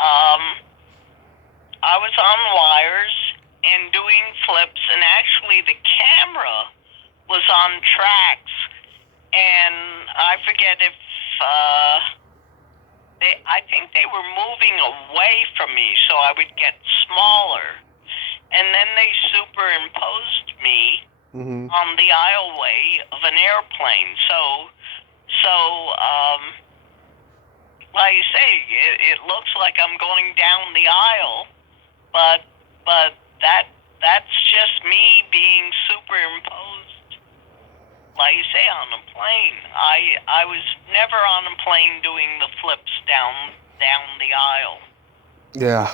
I was on wires and doing flips, and actually the camera was on tracks, and I forget if I think they were moving away from me so I would get smaller, and then they superimposed me on the aisleway of an airplane. So like you say, it looks like I'm going down the aisle, but that's just me being superimposed, like you say, on a plane. I was never on a plane doing the flips down the aisle. Yeah.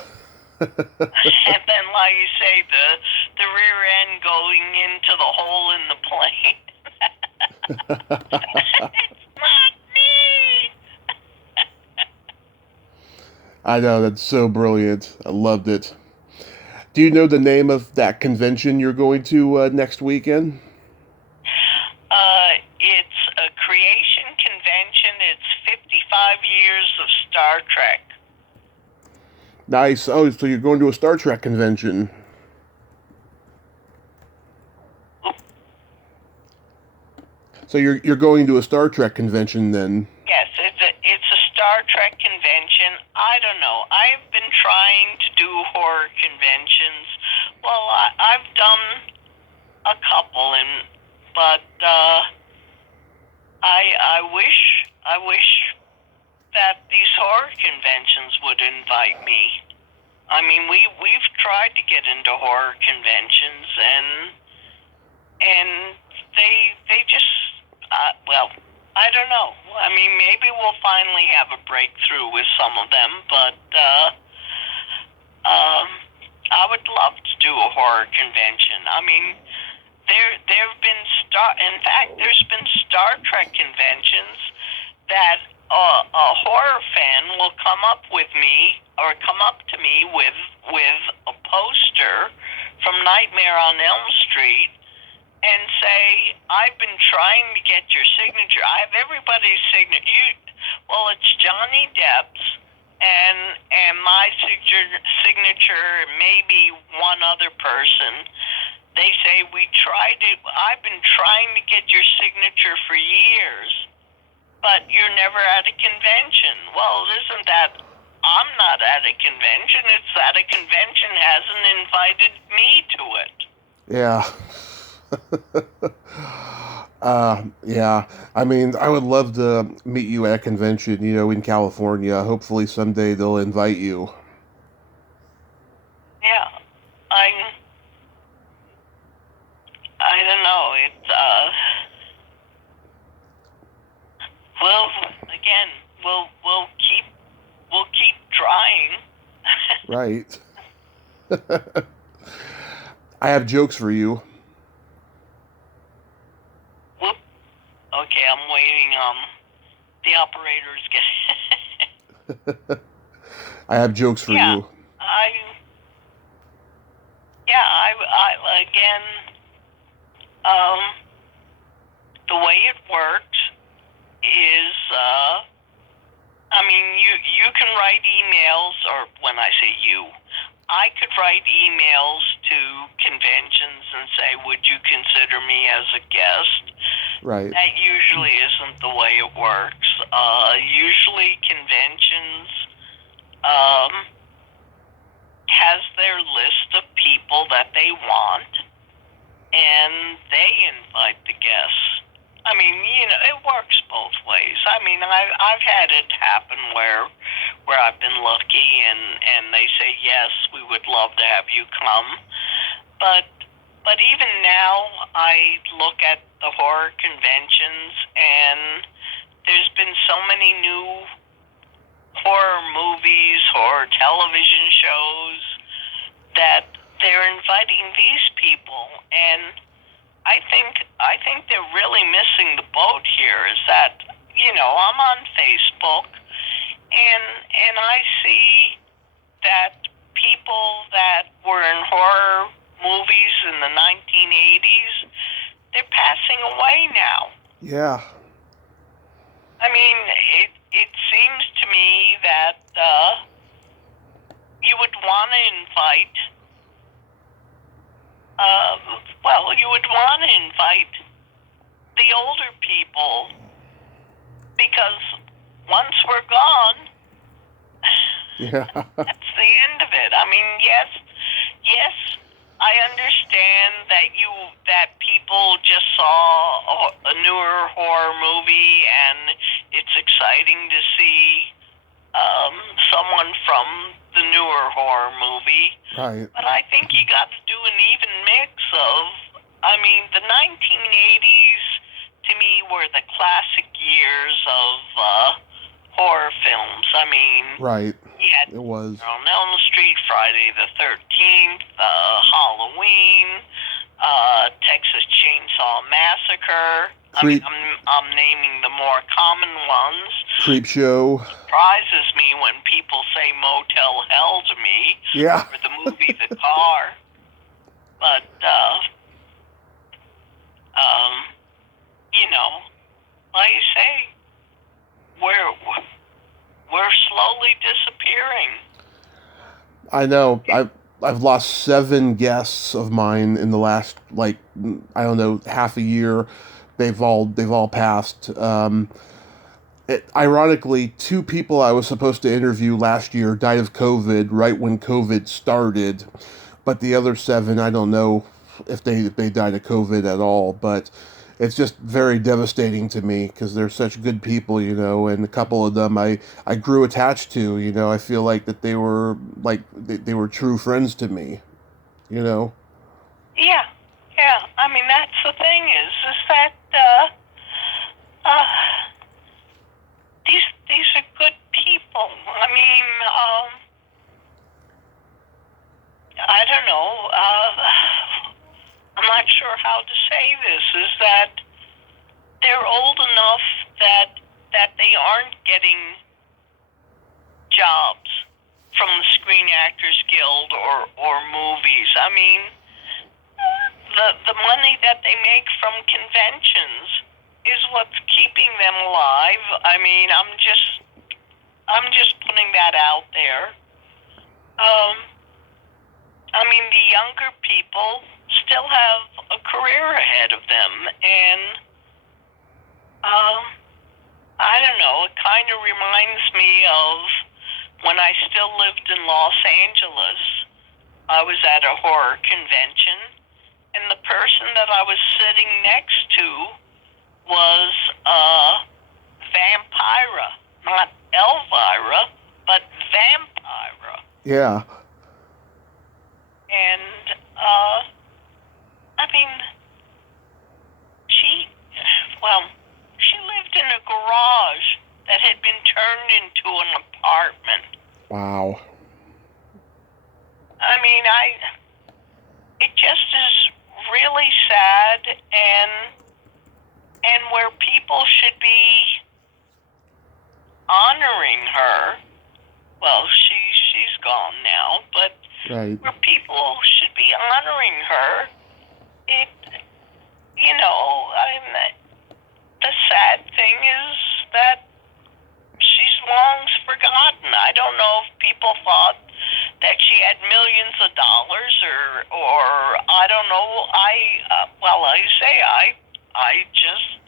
And then, like you say, the rear end going into the hole in the plane. It's not me. I know, that's so brilliant. I loved it. Do you know the name of that convention you're going to next weekend? It's a creation convention. It's 55 years of Star Trek. Nice. Oh, so you're going to a Star Trek convention. So you're going to a Star Trek convention then? Yes, it's a Star Trek convention. I don't know. I've been trying to do horror conventions. Well, I've done a couple, but I wish that these horror conventions would invite me. I mean, we've tried to get into horror conventions, and they just well, I don't know. I mean, maybe we'll finally have a breakthrough with some of them, but I would love to do a horror convention. I mean, there've been in fact, there's been Star Trek conventions that a horror fan will come up to me with a poster from Nightmare on Elm Street and say, "I've been trying to get your signature. I have everybody's signature. Well, it's Johnny Depp's and my signature, and maybe one other person." They say, I've been trying to get your signature for years, but you're never at a convention. Well, isn't that, I'm not at a convention, it's that a convention hasn't invited me to it. Yeah. Yeah. I mean, I would love to meet you at a convention, in California. Hopefully someday they'll invite you. Yeah. I don't know. We'll keep trying. Right. I have jokes for you. Whoop. Okay, I'm waiting. The operator's getting. I have jokes for you. Again, the way it works is, I mean, you can write emails, or when I say you, I could write emails to conventions and say, "Would you consider me as a guest?" Right. That usually isn't the way it works. Usually conventions has their list of people that they want, and they invite the guests. I mean, it works both ways. I mean, I've had it happen where I've been lucky and they say, "Yes, we would love to have you come." But even now, I look at the horror conventions, and there's been so many new horror movies, horror television shows, that they're inviting these people, and I think they're really missing the boat here. Is that, I'm on Facebook, and I see that people that were in horror movies in the 1980s, they're passing away now. Yeah. I mean, it seems to me that you would want to invite, the older people, because once we're gone, Yeah. that's the end of it. I mean, yes, I understand that people just saw a newer horror movie, and it's exciting to see someone from the newer horror movie. Right. But I think you got to do an even mix of, I mean, the 1980s to me were the classic years of horror films. I mean, Right. it was on Elm Street, Friday the 13th, Halloween, Texas Chainsaw Massacre. I mean, I'm naming the more common ones. Creepshow. Surprises me when people say Motel Hell to me. Yeah. Or the movie The Car. But, you know, like you say, we're slowly disappearing. I know. I've lost 7 guests of mine in the last, like, I don't know, half a year. They've all passed. Ironically, 2 people I was supposed to interview last year died of COVID right when COVID started, but the other 7, I don't know if they died of COVID at all. But it's just very devastating to me because they're such good people, and a couple of them I grew attached to. I feel like that they were they were true friends to me. Yeah. I mean, that's the thing is that these are good people. I mean, I don't know. I'm not sure how to say this. Is that they're old enough that they aren't getting jobs from the Screen Actors Guild or movies. I mean, the money that they make from conventions is what's keeping them alive. I mean, I'm just putting that out there. I mean, the younger people still have a career ahead of them, and I don't know, it kind of reminds me of when I still lived in Los Angeles. I was at a horror convention, and the person that I was sitting next to was Vampira, not Elvira, but Vampira. Yeah. And, I mean, she lived in a garage that had been turned into an apartment. Wow. I mean, it just is really sad, and where people should be honoring her. Well, she's gone now, but right. Where people should be honoring her, the sad thing is that she's long forgotten. I don't know if people thought that she had millions of dollars or I don't know. I just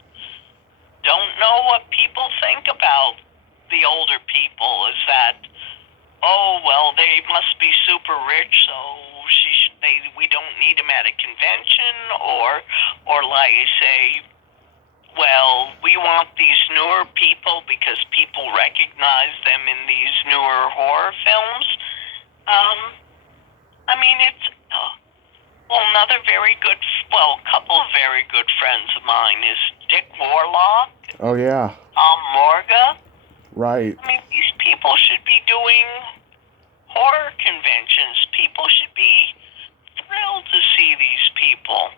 don't know what people think about the older people. Is that, oh, well, they must be super rich, so we don't need them at a convention, or like I say, well, we want these newer people because people recognize them in these newer horror films. I mean, it's a couple of very good friends of mine is Dick Warlock. Oh yeah. Tom Morga. Right. I mean, these people should be doing horror conventions. People should be thrilled to see these people.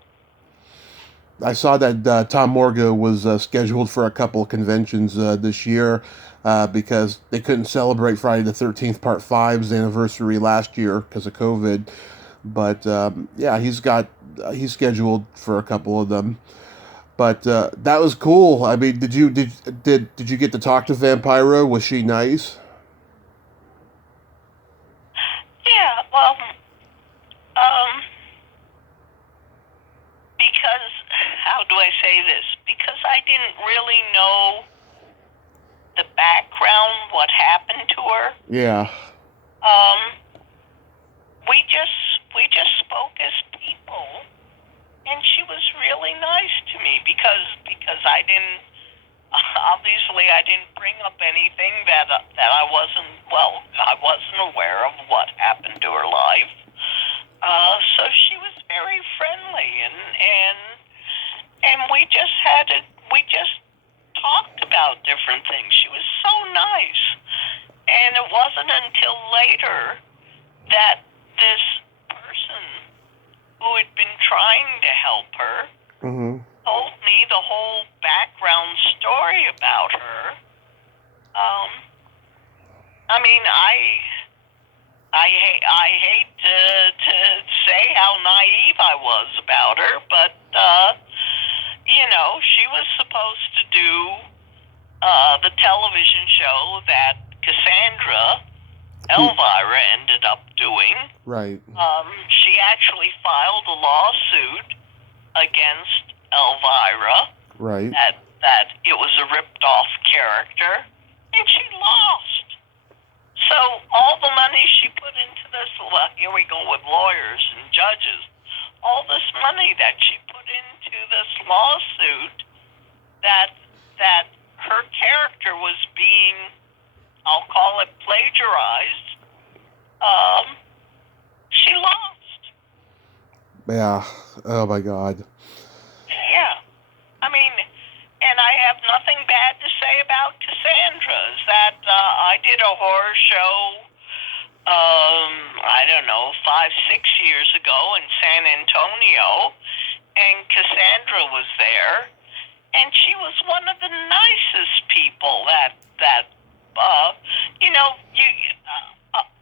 I saw that Tom Morga was scheduled for a couple of conventions this year because they couldn't celebrate Friday the 13th Part 5's anniversary last year because of COVID. But yeah, he's scheduled for a couple of them. But that was cool. I mean, did you get to talk to Vampira? Was she nice? Yeah, well, because, how do I say this? Because I didn't really know the background, what happened to her. Yeah. We just spoke as people, and she was really nice to me because I didn't bring up anything that I wasn't aware of what happened to her life. So she was very friendly, and we just talked about different things. She was so nice, and it wasn't until later that this person who had been trying to help her told me the whole background story about her. I mean, I hate to was about her, but, she was supposed to do the television show that Cassandra Elvira ended up doing. Right. She actually filed a lawsuit against Elvira. Right. That it was a ripped-off character, and she lost. So all the money she put into this, well, here we go with lawyers and judges, all this money that she put into this lawsuit that her character was being, I'll call it plagiarized, she lost. Yeah. Oh my God. Yeah. I mean, and I have nothing bad to say about Cassandra. Is that I did a horror show, I don't know, 5-6 years ago in San Antonio, and Cassandra was there, and she was one of the nicest people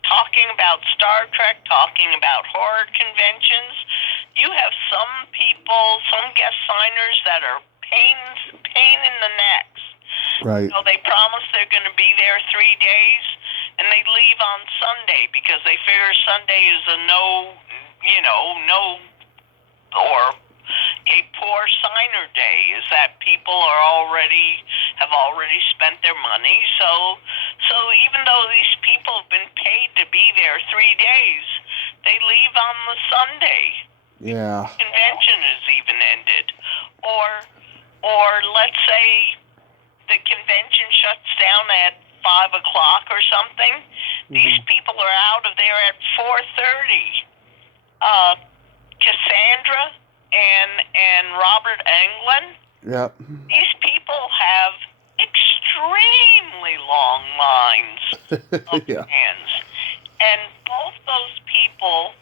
talking about Star Trek, talking about horror conventions. You have some people, some guest signers that are pain in the necks. Right. They promise they're going to be there 3 days, and they leave on Sunday because they figure Sunday is a or a poor signer day, is that people have already spent their money. So even though these people have been paid to be there 3 days, they leave on the Sunday. Yeah. Convention is even ended. Or let's say the convention shuts down at 5 o'clock or something. Mm-hmm. These people are out of there at 4:30. Cassandra and Robert Englund. Yep. These people have extremely long lines of yeah. fans. And both those people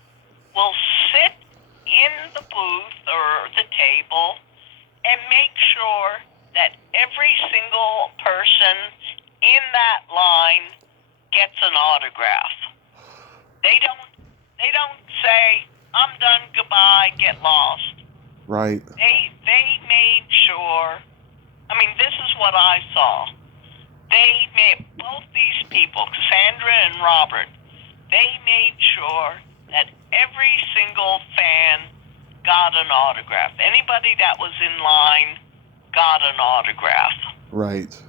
will sit in the booth or the table and make sure that every single person in that line gets an autograph. They don't say, "I'm done, goodbye, get lost." Right. They made sure. I mean, this is what I saw. They made, both these people, Cassandra and Robert, they made sure that every single fan got an autograph. Anybody that was in line got an autograph. Right.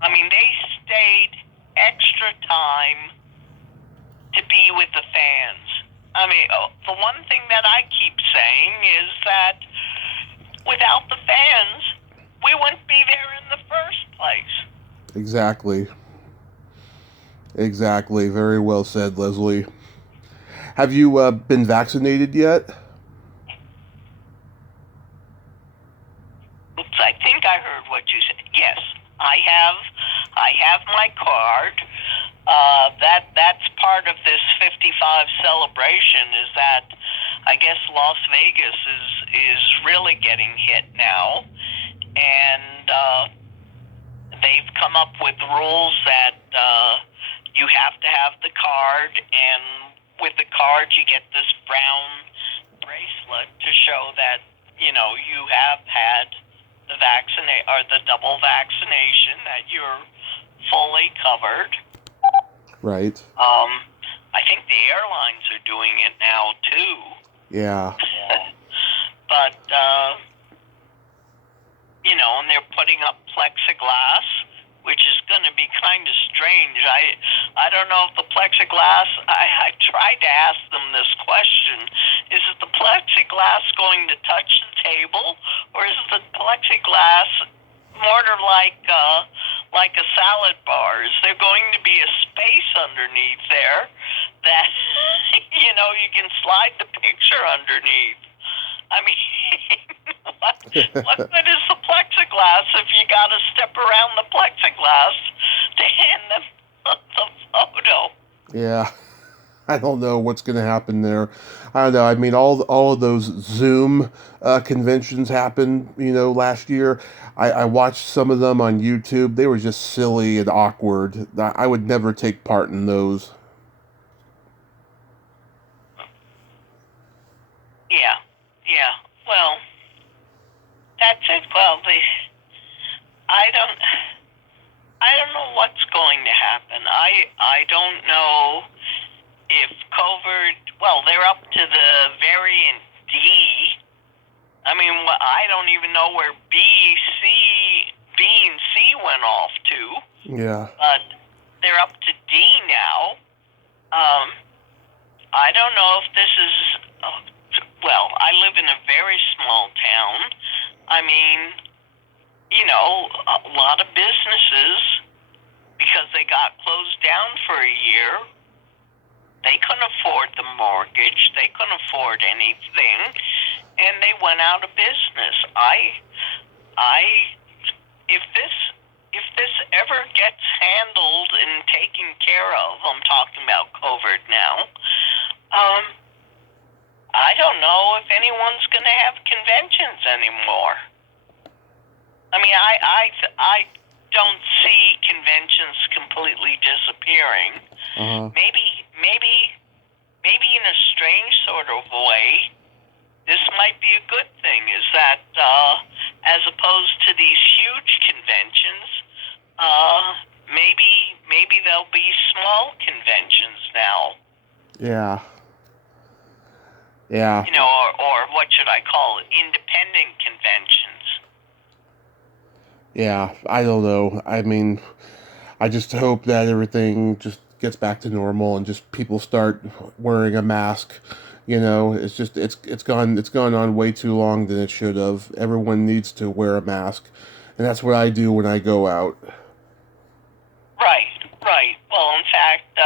I mean, they stayed extra time to be with the fans. I mean, the one thing that I keep saying is that without the fans, we wouldn't be there in the first place. Exactly. Exactly. Very well said, Leslie. Have you been vaccinated yet? Oops, I think I heard what you said. Yes, I have my card. That's part of this 55 celebration, is that I guess Las Vegas is really getting hit now, and they've come up with rules that you have to have the card, and with the card you get this brown bracelet to show that you have had the double vaccination, that you're fully covered. Right. I think the airlines are doing it now too. Yeah. But and they're putting up plexiglass, which is going to be kind of strange. I don't know if the plexiglass. I tried to ask them this question: is it the plexiglass going to touch the table, or is it the plexiglass more like a salad bar? Is there going to be a space underneath there that you can slide the picture underneath? I mean, what good is the plexiglass if you got to step around the plexiglass to hand them the photo? Yeah. I don't know what's going to happen there. I don't know. I mean, all of those Zoom conventions happened, last year. I watched some of them on YouTube. They were just silly and awkward. I would never take part in those. Yeah. I don't know if Covert. Well, they're up to the variant D. I mean, I don't even know where B and C went off to. Yeah. But they're up to D now. I don't know if this is. Well, I live in a very small town. I mean, a lot of businesses, because they got closed down for a year, they couldn't afford the mortgage, they couldn't afford anything, and they went out of business. If this ever gets handled and taken care of, I'm talking about COVID now, I don't know if anyone's going to have conventions anymore. I mean, I don't see conventions completely disappearing. Maybe in a strange sort of way, this might be a good thing, is that as opposed to these huge conventions, maybe there'll be small conventions now. Yeah. Yeah. Or what should I call it? Independent conventions. Yeah, I don't know. I mean, I just hope that everything just gets back to normal and just people start wearing a mask. It's gone on way too long than it should have. Everyone needs to wear a mask, and that's what I do when I go out. Right. Well, in fact,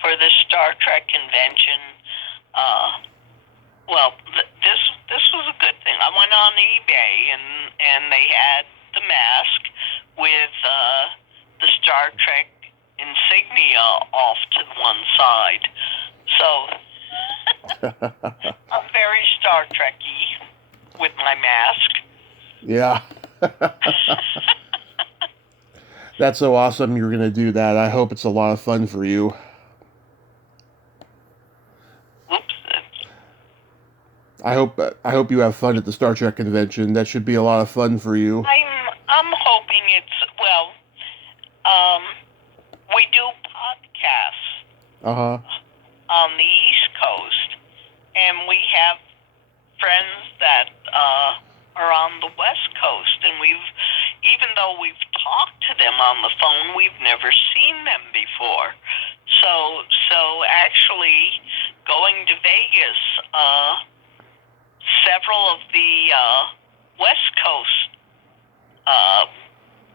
for the Star Trek convention, this was a good thing. I went on eBay and they had the mask with the Star Trek insignia off to one side. So I'm very Star Trek-y with my mask. Yeah. That's so awesome you're going to do that. I hope it's a lot of fun for you. I hope you have fun at the Star Trek convention. That should be a lot of fun for you. I'm hoping it's we do podcasts on the East Coast, and we have friends that are on the West Coast, and even though we've talked to them on the phone, we've never seen them before. So actually going to Vegas, several of the West Coast,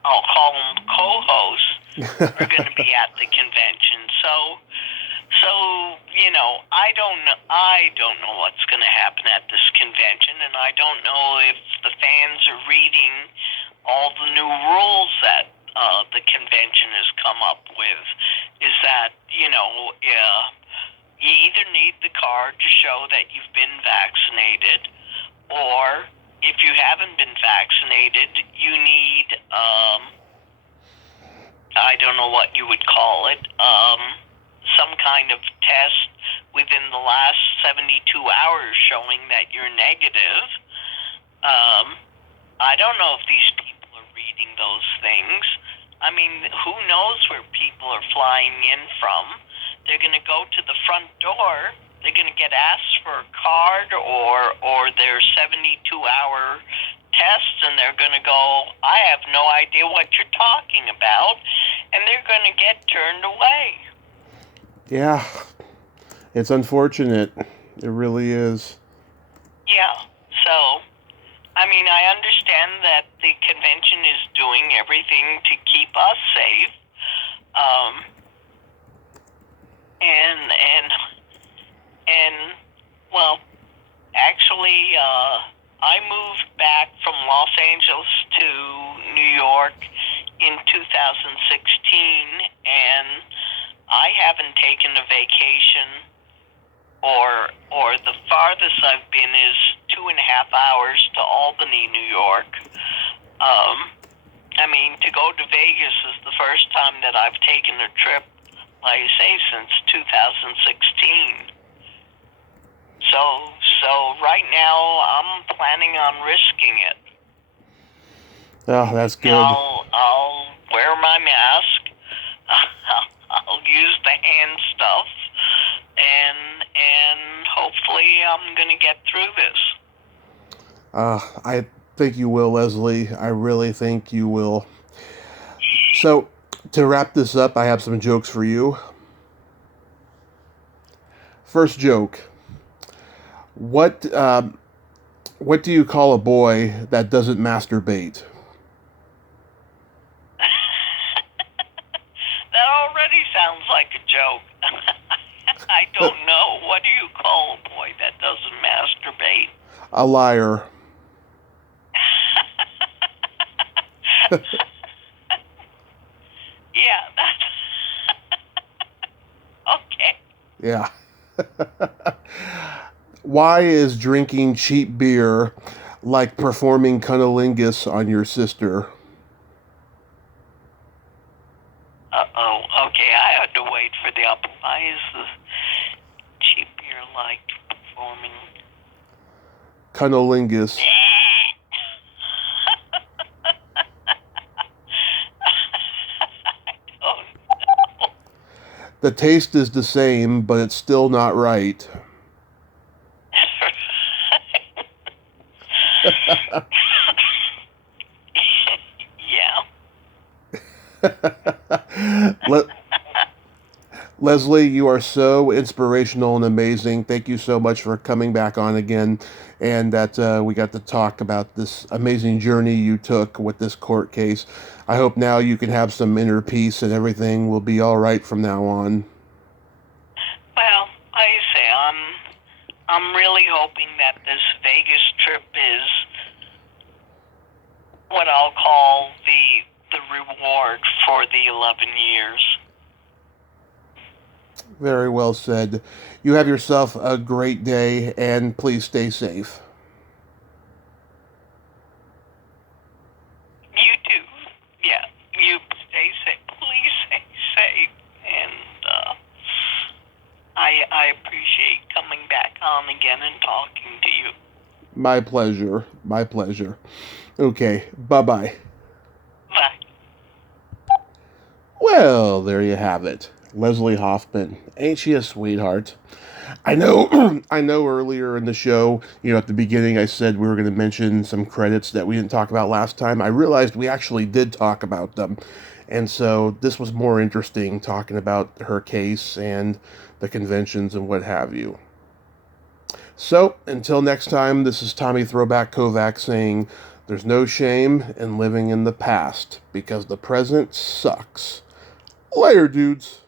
I'll call them co-hosts, are going to be at the convention. So I don't know what's going to happen at this convention, and I don't know if the fans are reading all the new rules that the convention has come up with. Is that you either need the card to show that you've been vaccinated, or if you haven't been vaccinated, you need I don't know what you would call it, some kind of test within the last 72 hours showing that you're negative. I don't know if these people are reading those things. I mean, who knows where people are flying in from? They're going to go to the front door. They're going to get asked for a card or their 72-hour test, and they're going to go, I have no idea what you're talking about, and they're going to get turned away. Yeah, it's unfortunate. It really is. Yeah, so, I mean, I understand that the convention is doing everything to keep us safe, and well, actually, I moved back from Los Angeles to New York in 2016, and I haven't taken a vacation, or the farthest I've been is 2.5 hours to Albany, New York. I mean, to go to Vegas is the first time that I've taken a trip, like I say, since 2016. So right now I'm planning on risking it. Oh, that's good. I'll wear my mask. I'll use the hand stuff, and hopefully I'm going to get through this. I think you will, Leslie. I really think you will. So, to wrap this up, I have some jokes for you. First joke. What do you call a boy that doesn't masturbate? That already sounds like a joke. I don't know. What do you call a boy that doesn't masturbate? A liar. Yeah, that's... Okay. Yeah. Why is drinking cheap beer like performing cunnilingus on your sister? Uh-oh. Okay, I had to wait for the up. Why is the cheap beer like performing? Cunnilingus. Oh, no. The taste is the same, but it's still not right. Yeah. Leslie, you are so inspirational and amazing. Thank you so much for coming back on again, and that we got to talk about this amazing journey you took with this court case. I hope now you can have some inner peace and everything will be all right from now on. Well, like I say, I'm really hoping that this Vegas trip is what I'll call the reward for the 11 years. Very well said. You have yourself a great day, and please stay safe. You too. Yeah, you stay safe. Please stay safe. And I appreciate coming back on again and talking to you. My pleasure. My pleasure. Okay, bye-bye. Bye. Well, there you have it. Leslie Hoffman. Ain't she a sweetheart? I know I know earlier in the show, at the beginning I said we were going to mention some credits that we didn't talk about last time. I realized we actually did talk about them. And so this was more interesting, talking about her case and the conventions and what have you. So, until next time, this is Tommy Throwback Kovac saying, there's no shame in living in the past, because the present sucks. Later, dudes.